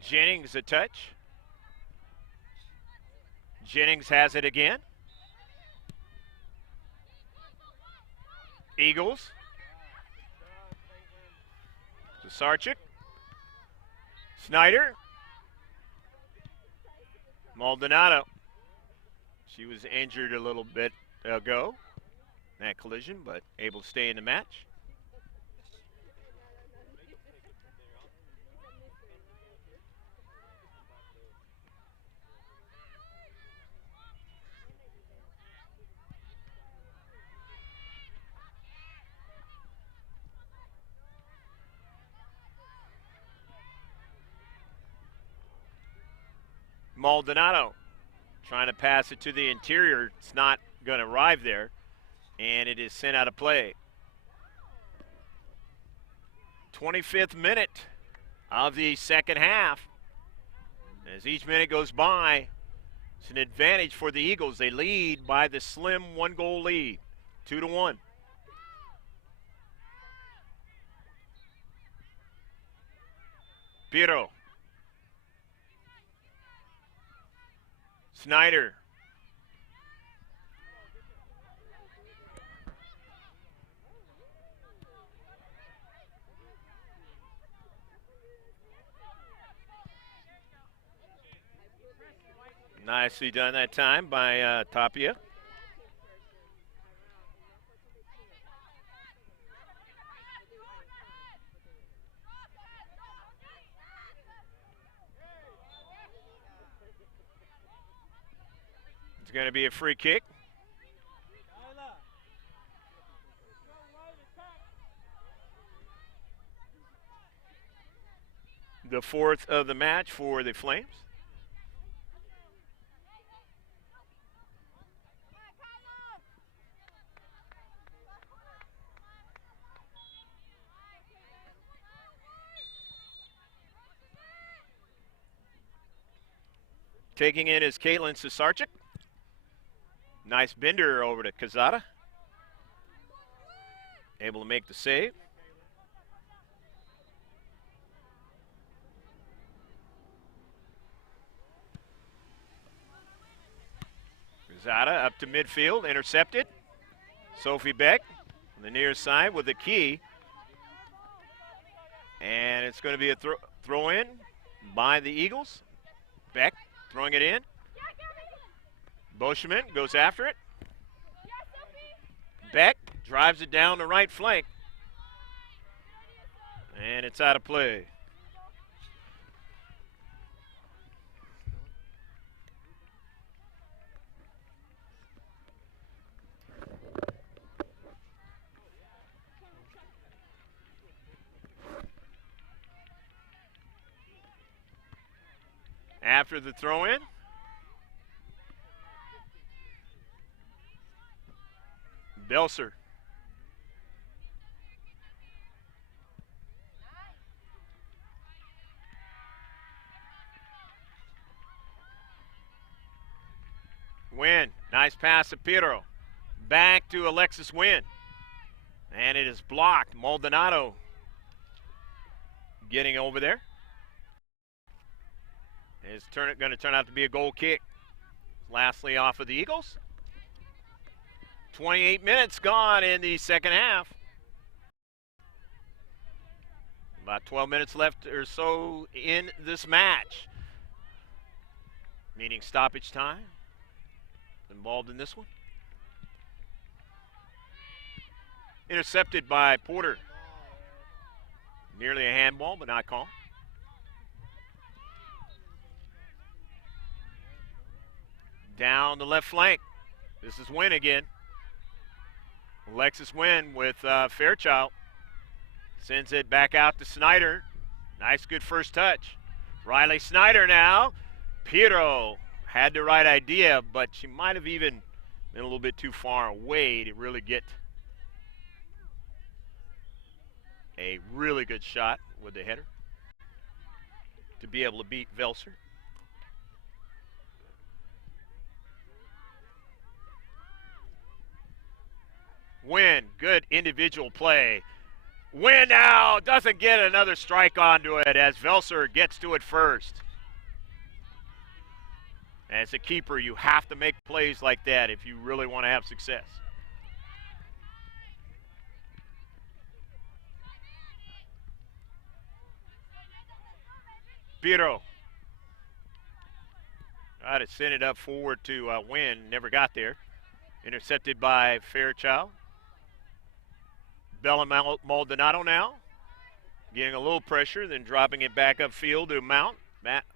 Jennings a touch. Jennings has it again. Eagles. To Sarchik. Snyder. Maldonado. She was injured a little bit ago in that collision, but able to stay in the match. Maldonado trying to pass it to the interior. It's not going to arrive there, and it is sent out of play. 25th minute of the second half. As each minute goes by, it's an advantage for the Eagles. They lead by the slim 1-goal lead, 2-1. Piero. Snyder. Nicely done that time by Tapia. It's going to be a free kick. The fourth of the match for the Flames. Taking in is Caitlin Sasarchik. Nice bender over to Kazada. Able to make the save. Kazada up to midfield, intercepted. Sophie Beck on the near side with the key. And it's going to be a throw in by the Eagles. Beck throwing it in. Boschman goes after it. Beck drives it down the right flank. And it's out of play. After the throw-in, Belser. Wynn, nice pass to Piero. Back to Alexis Wynn. And it is blocked. Maldonado getting over there. It's going to turn out to be a goal kick. Lastly off of the Eagles. 28 minutes gone in the second half. About 12 minutes left or so in this match. Meaning stoppage time. Involved in this one. Intercepted by Porter. Nearly a handball, but not called. Down the left flank. This is Wynn again. Alexis Wynn with Fairchild. Sends it back out to Snyder. Nice, good first touch. Riley Snyder now. Piero had the right idea, but she might have even been a little bit too far away to really get a really good shot with the header to be able to beat Velser. Wynn, good individual play. Wynn now doesn't get another strike onto it as Velser gets to it first. As a keeper, you have to make plays like that if you really want to have success. Piero. Tried to send it up forward to Wynn. Never got there. Intercepted by Fairchild. Bella Maldonado now. Getting a little pressure, then dropping it back upfield to Mount.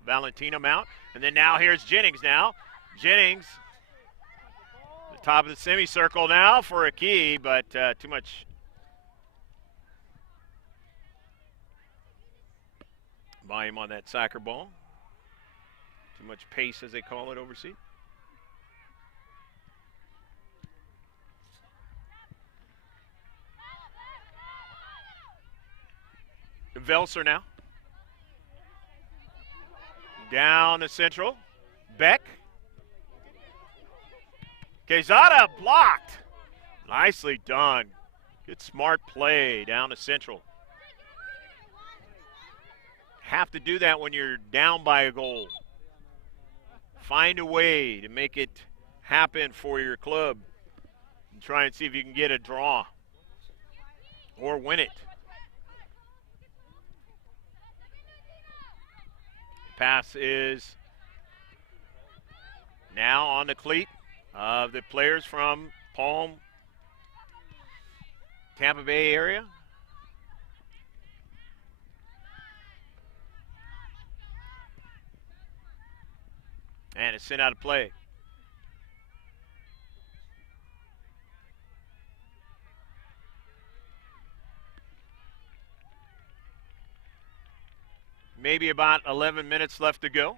Valentina Mount. And then now here's Jennings now. Jennings, the top of the semicircle now for a key, but too much volume on that soccer ball. Too much pace, as they call it overseas. Velser now. Down to central. Beck. Quezada blocked. Nicely done. Good smart play down to central. Have to do that when you're down by a goal. Find a way to make it happen for your club. And try and see if you can get a draw or win it. Pass is now on the cleat of the players from Palm, Tampa Bay area. And it's sent out of play. Maybe about 11 minutes left to go.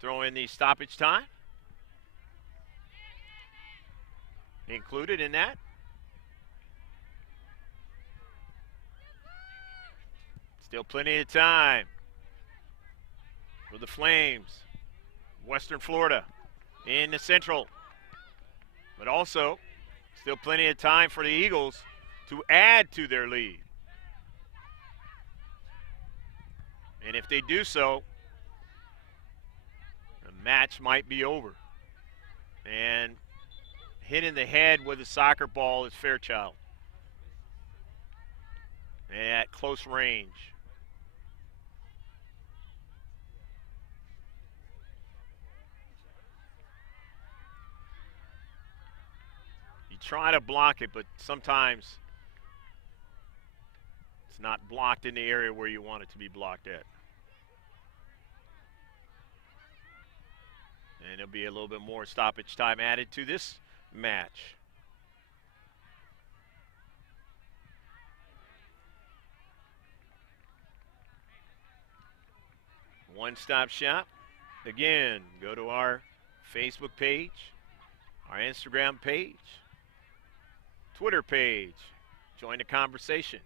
Throw in the stoppage time. Included in that. Still plenty of time for the Flames. Western Florida in the Central. But also, still plenty of time for the Eagles to add to their lead. And if they do so, the match might be over. And hit in the head with a soccer ball is Fairchild. And at close range. You try to block it, but sometimes it's not blocked in the area where you want it to be blocked at. And there'll be a little bit more stoppage time added to this match. One-stop shop. Again, go to our Facebook page, our Instagram page, Twitter page. Join the conversation.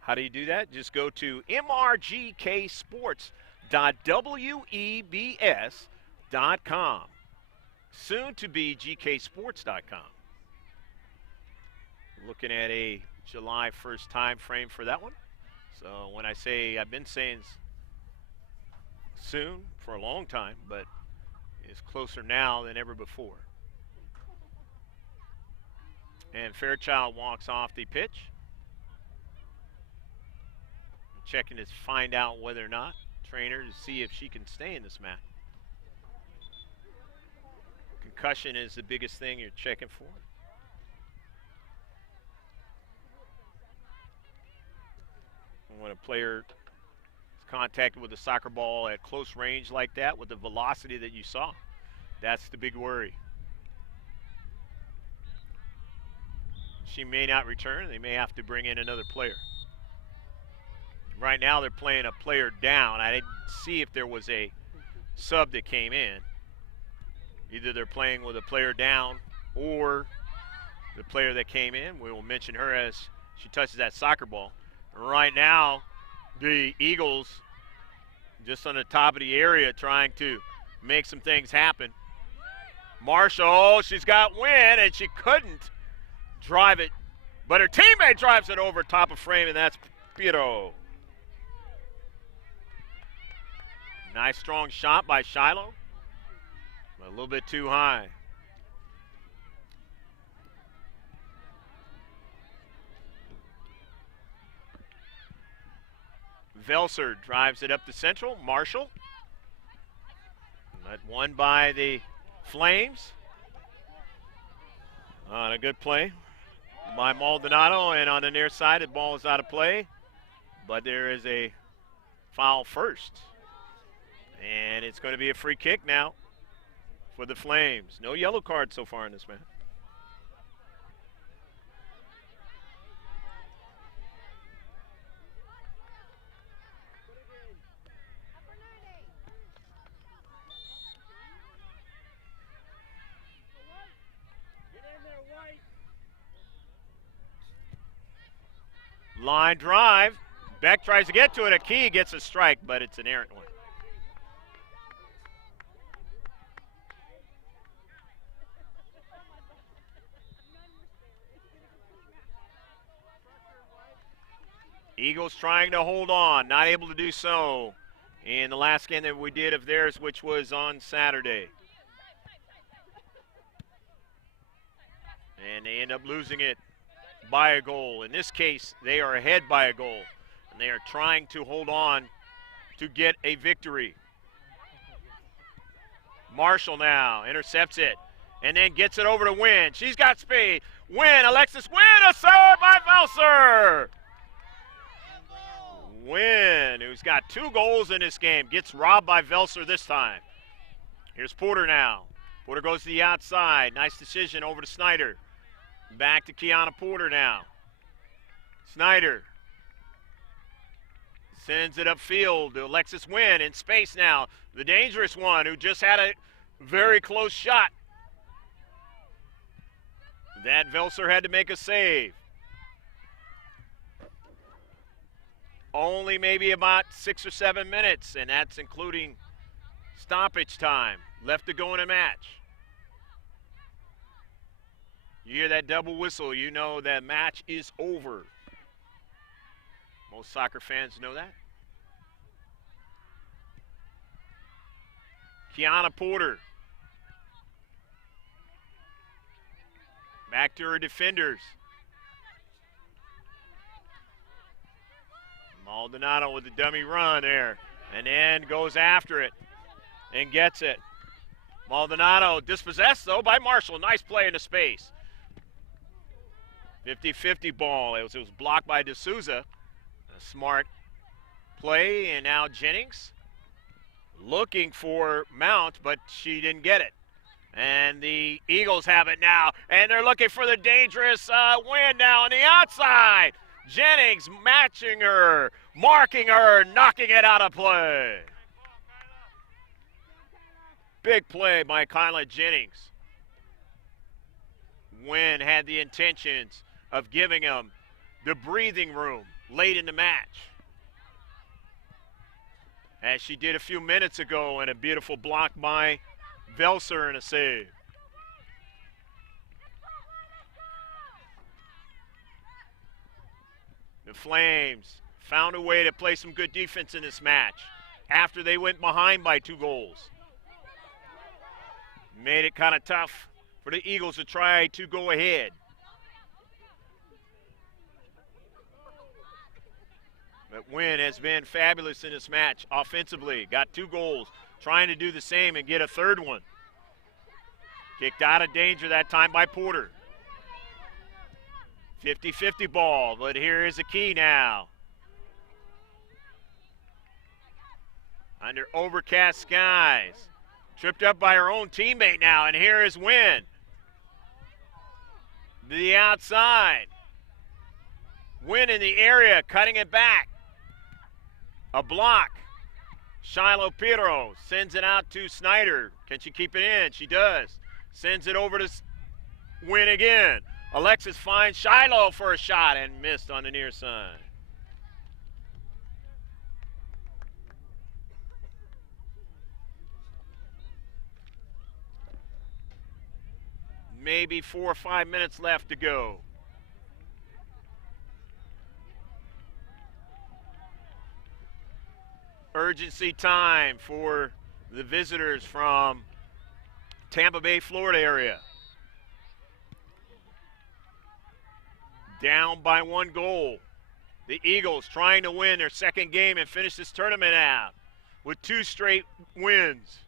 How do you do that? Just go to mrgksports.webs.com. Soon to be gksports.com. Looking at a July 1st time frame for that one. So when I say, I've been saying soon for a long time, but it's closer now than ever before. And Fairchild walks off the pitch. Checking to find out whether or not, trainer, to see if she can stay in this match. Concussion is the biggest thing you're checking for. When a player is contacted with a soccer ball at close range like that, with the velocity that you saw, that's the big worry. She may not return. They may have to bring in another player. Right now they're playing a player down. I didn't see if there was a sub that came in. Either they're playing with a player down or the player that came in. We will mention her as she touches that soccer ball. Right now, the Eagles just on the top of the area trying to make some things happen. Marshall, she's got Wynn, and she couldn't drive it. But her teammate drives it over top of frame, and that's Piero. Nice strong shot by Shiloh. A little bit too high. Velser drives it up the central. Marshall. But won by the Flames. On a good play by Maldonado, and on the near side, the ball is out of play. But there is a foul first. And it's going to be a free kick now for the Flames. No yellow card so far in this match. Line drive. Beck tries to get to it. A key gets a strike, but it's an errant one. Eagles trying to hold on, not able to do so in the last game that we did of theirs, which was on Saturday. And they end up losing it by a goal. In this case, they are ahead by a goal, and they are trying to hold on to get a victory. Marshall now intercepts it and then gets it over to Wynn. She's got speed. Wynn, Alexis Wynn, a serve by Velser. Wynn, who's got 2 goals in this game, gets robbed by Velser this time. Here's Porter now. Porter goes to the outside. Nice decision over to Snyder. Back to Kiana Porter now. Snyder sends it upfield to Alexis Wynn in space now. The dangerous one who just had a very close shot. That Velser had to make a save. Only maybe about 6 or 7 minutes, and that's including stoppage time left to go in a match. You hear that double whistle, you know that match is over. Most soccer fans know that. Kiana Porter. Back to her defenders. Maldonado with the dummy run there, and then goes after it and gets it. Maldonado dispossessed, though, by Marshall. Nice play into space. 50-50 ball. It was blocked by D'Souza. A smart play, and now Jennings looking for Mount, but she didn't get it. And the Eagles have it now, and they're looking for the dangerous win now on the outside. Jennings matching her, marking her, knocking it out of play. Big play by Kyla Jennings. Wynn had the intentions of giving him the breathing room late in the match, as she did a few minutes ago, and a beautiful block by Velser and a save. The Flames found a way to play some good defense in this match after they went behind by 2 goals. Made it kind of tough for the Eagles to try to go ahead. But Wynn has been fabulous in this match offensively. Got 2 goals, trying to do the same and get a 3rd one. Kicked out of danger that time by Porter. 50-50 ball, but here is a key now. Under overcast skies. Tripped up by her own teammate now, and here is Wynn. The outside. Wynn in the area, cutting it back. A block. Shiloh Pirro sends it out to Snyder. Can she keep it in? She does. Sends it over to Wynn again. Alexis finds Shiloh for a shot and missed on the near side. Maybe 4 or 5 minutes left to go. Urgency time for the visitors from Tampa Bay, Florida area. Down by 1 goal. The Eagles trying to win their second game and finish this tournament out with 2 straight wins.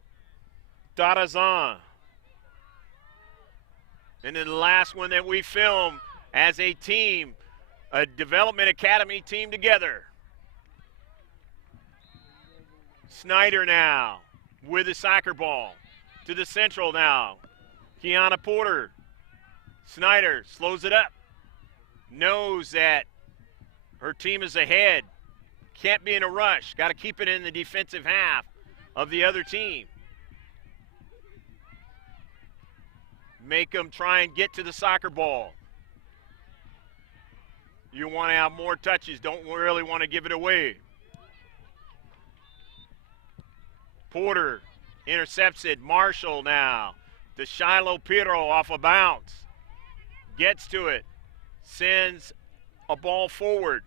Tarazan. And then the last one that we filmed as a team, a development academy team together. Snyder now with the soccer ball to the central now. Kiana Porter. Snyder slows it up. Knows that her team is ahead. Can't be in a rush. Got to keep it in the defensive half of the other team. Make them try and get to the soccer ball. You want to have more touches. Don't really want to give it away. Porter intercepts it. Marshall now to Shiloh Pirro off a bounce. Gets to it. Sends a ball forward.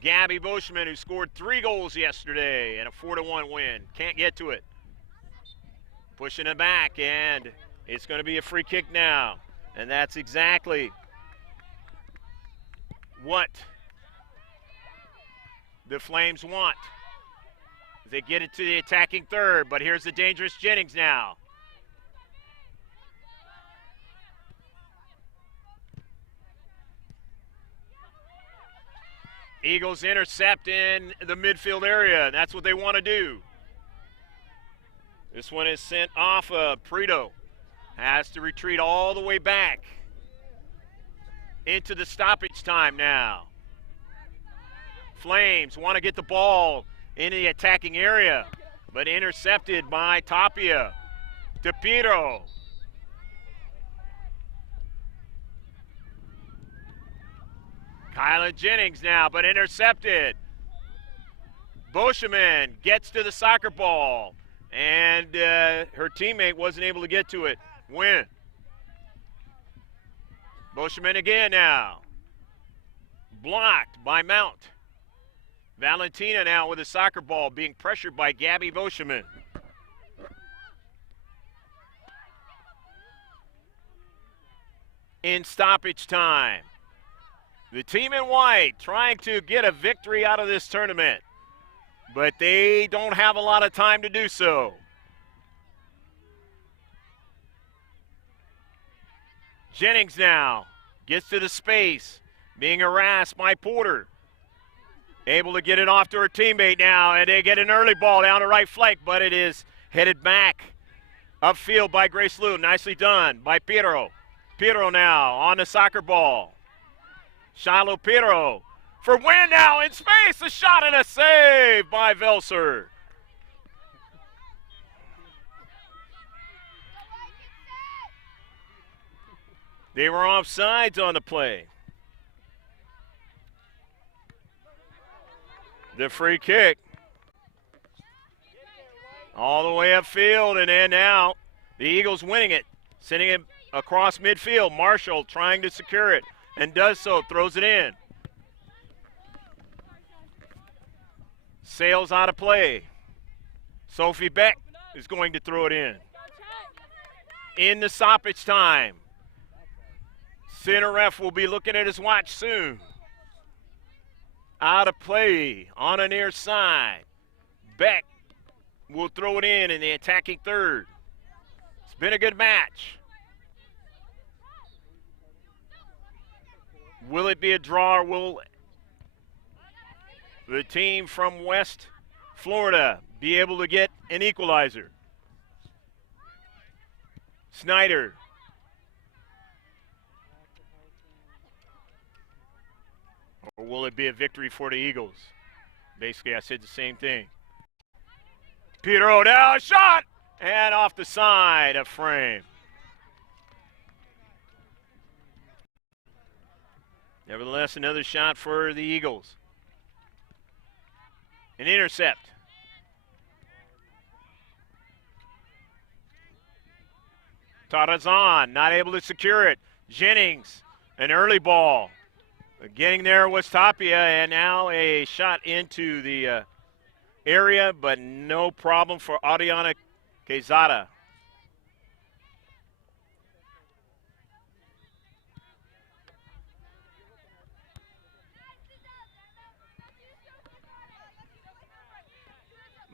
Gabby Bushman, who scored 3 goals yesterday and a 4-1 win. Can't get to it. Pushing it back, and it's going to be a free kick now. And that's exactly what the Flames want. They get it to the attacking third, but here's the dangerous Jennings now. Eagles intercept in the midfield area, and that's what they want to do. This one is sent off of Prito. Has to retreat all the way back into the stoppage time now. Flames want to get the ball in the attacking area, but intercepted by Tapia. DePiro. Kyla Jennings now, but intercepted. Boscheman gets to the soccer ball, and her teammate wasn't able to get to it. Win. Boscheman again now. Blocked by Mount. Valentina now with a soccer ball being pressured by Gabby Boscheman. In stoppage time. The team in white trying to get a victory out of this tournament, but they don't have a lot of time to do so. Jennings now gets to the space, being harassed by Porter. Able to get it off to her teammate now, and they get an early ball down the right flank, but it is headed back upfield by Grace Liu. Nicely done by Pirro. Pirro now on the soccer ball. Shiloh Pirro for win now in space. A shot and a save by Velser. They were offsides on the play. The free kick. All the way upfield, and then now the Eagles winning it. Sending it across midfield. Marshall trying to secure it, and does so, throws it in. Sails out of play. Sophie Beck is going to throw it in. In the stoppage time. Center ref will be looking at his watch soon. Out of play on the near side. Beck will throw it in the attacking third. It's been a good match. Will it be a draw, or will the team from West Florida be able to get an equalizer? Snyder. Or will it be a victory for the Eagles? Basically, I said the same thing. Pirro now, shot! And off the side of frame. Nevertheless, another shot for the Eagles. An intercept. Tarazan not able to secure it. Jennings, an early ball. Getting there was Tapia, and now a shot into the area, but no problem for Ariana Quezada.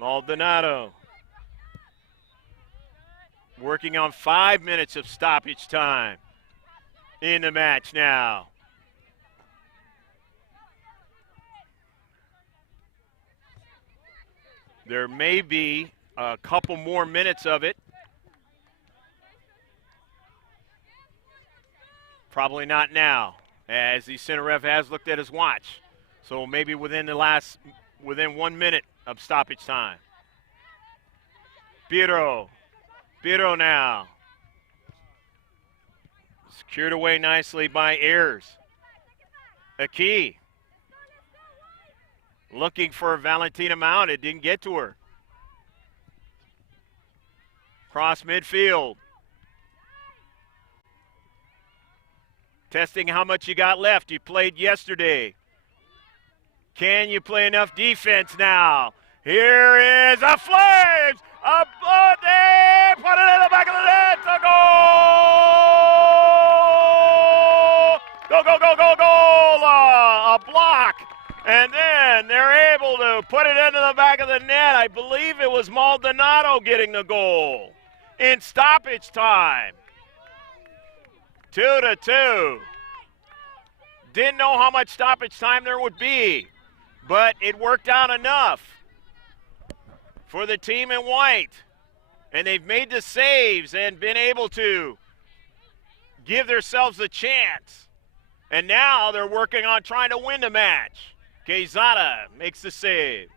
Maldonado working on 5 minutes of stoppage time in the match now. There may be a couple more minutes of it. Probably not now, as the center ref has looked at his watch. So maybe within 1 minute of stoppage time. Piero now. Secured away nicely by Ayers. Aki. Looking for Valentina Mount. It didn't get to her. Cross midfield. Testing how much you got left. You played yesterday. Can you play enough defense now? Here is a Flames. They put it in the back of the net. A goal! Goal! A block. And then they're able to put it into the back of the net. I believe it was Maldonado getting the goal in stoppage time. 2-2. Didn't know how much stoppage time there would be, but it worked out enough for the team in white. And they've made the saves and been able to give themselves a chance. And now they're working on trying to win the match. Quezada makes the save.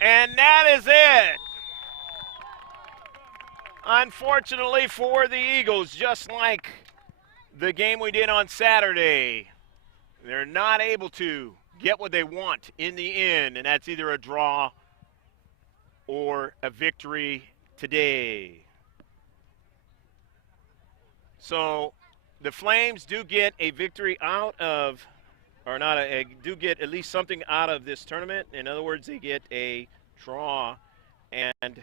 And that is it. Unfortunately for the Eagles, just like the game we did on Saturday, they're not able to get what they want in the end, and that's either a draw or a victory today. So the Flames do get a victory out of, or not, do get at least something out of this tournament. In other words, they get a draw, and it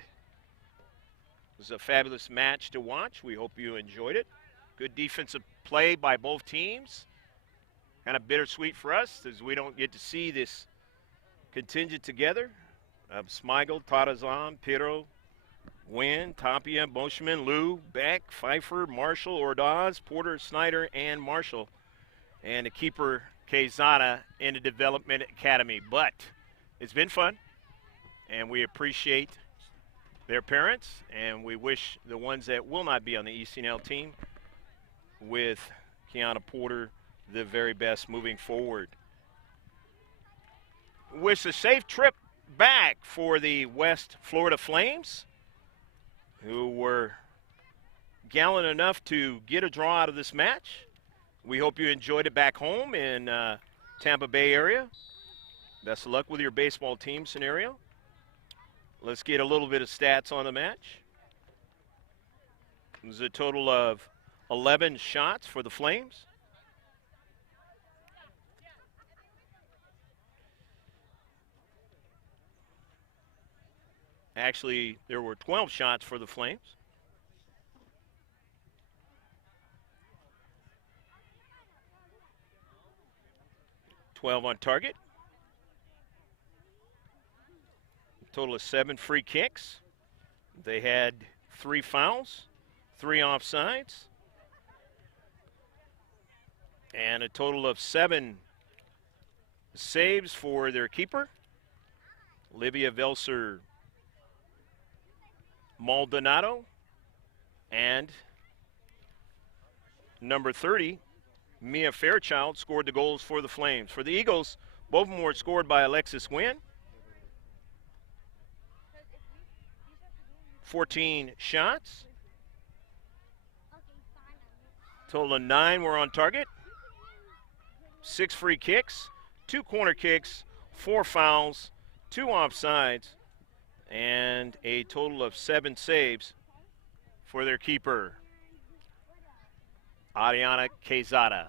was a fabulous match to watch. We hope you enjoyed it. Good defensive play by both teams. Kind of bittersweet for us as we don't get to see this contingent together. Smigel, Tarazan, Piero, Wynn, Tapia, Boschman, Lou, Beck, Pfeiffer, Marshall, Ordaz, Porter, Snyder, and Marshall. And the keeper, Quezada, in the development academy. But it's been fun, and we appreciate their parents, and we wish the ones that will not be on the ECNL team with Kiana Porter the very best moving forward. Wish a safe trip back for the West Florida Flames, who were gallant enough to get a draw out of this match. We hope you enjoyed it back home in Tampa Bay area. Best of luck with your baseball team scenario. Let's get a little bit of stats on the match. It was a total of 11 shots for the Flames. Actually, there were 12 shots for the Flames. Twelve on target. Total of 7 free kicks. They had 3 fouls, 3 offsides, and a total of 7 saves for their keeper, Livia Velser Maldonado, and number 30, Mia Fairchild, scored the goals for the Flames. For the Eagles, both of them were scored by Alexis Wynn. 14 shots. Total of 9 were on target. 6 free kicks, 2 corner kicks, 4 fouls, 2 offsides, and a total of 7 saves for their keeper, Ariana Quezada.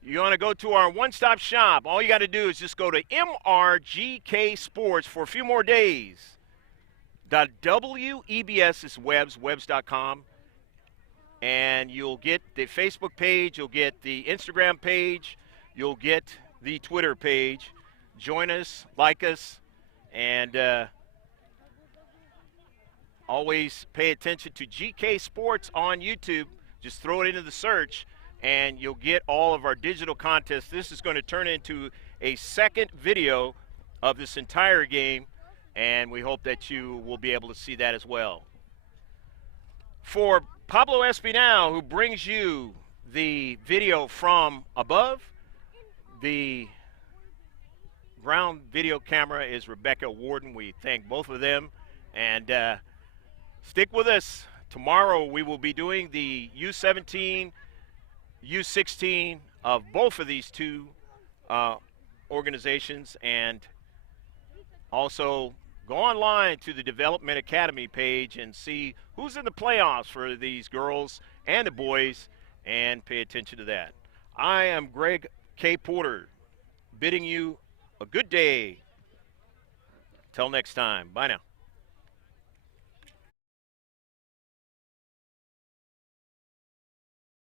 You want to go to our one-stop shop, all you got to do is just go to MRGK Sports for a few more days. .webs is webs.com, and you'll get the Facebook page, you'll get the Instagram page, you'll get the Twitter page. Join us, like us, and always pay attention to GK Sports on YouTube. Just throw it into the search, and you'll get all of our digital contests. This is going to turn into a second video of this entire game, and we hope that you will be able to see that as well. For Pablo Espinal, who brings you the video from above, the ground video camera is Rebecca Warden. We thank both of them, and stick with us. Tomorrow we will be doing the U17, U16 of both of these two organizations, and also go online to the Development Academy page and see who's in the playoffs for these girls and the boys, and pay attention to that. I am Greg K. Porter, bidding you a good day. Till next time. Bye now.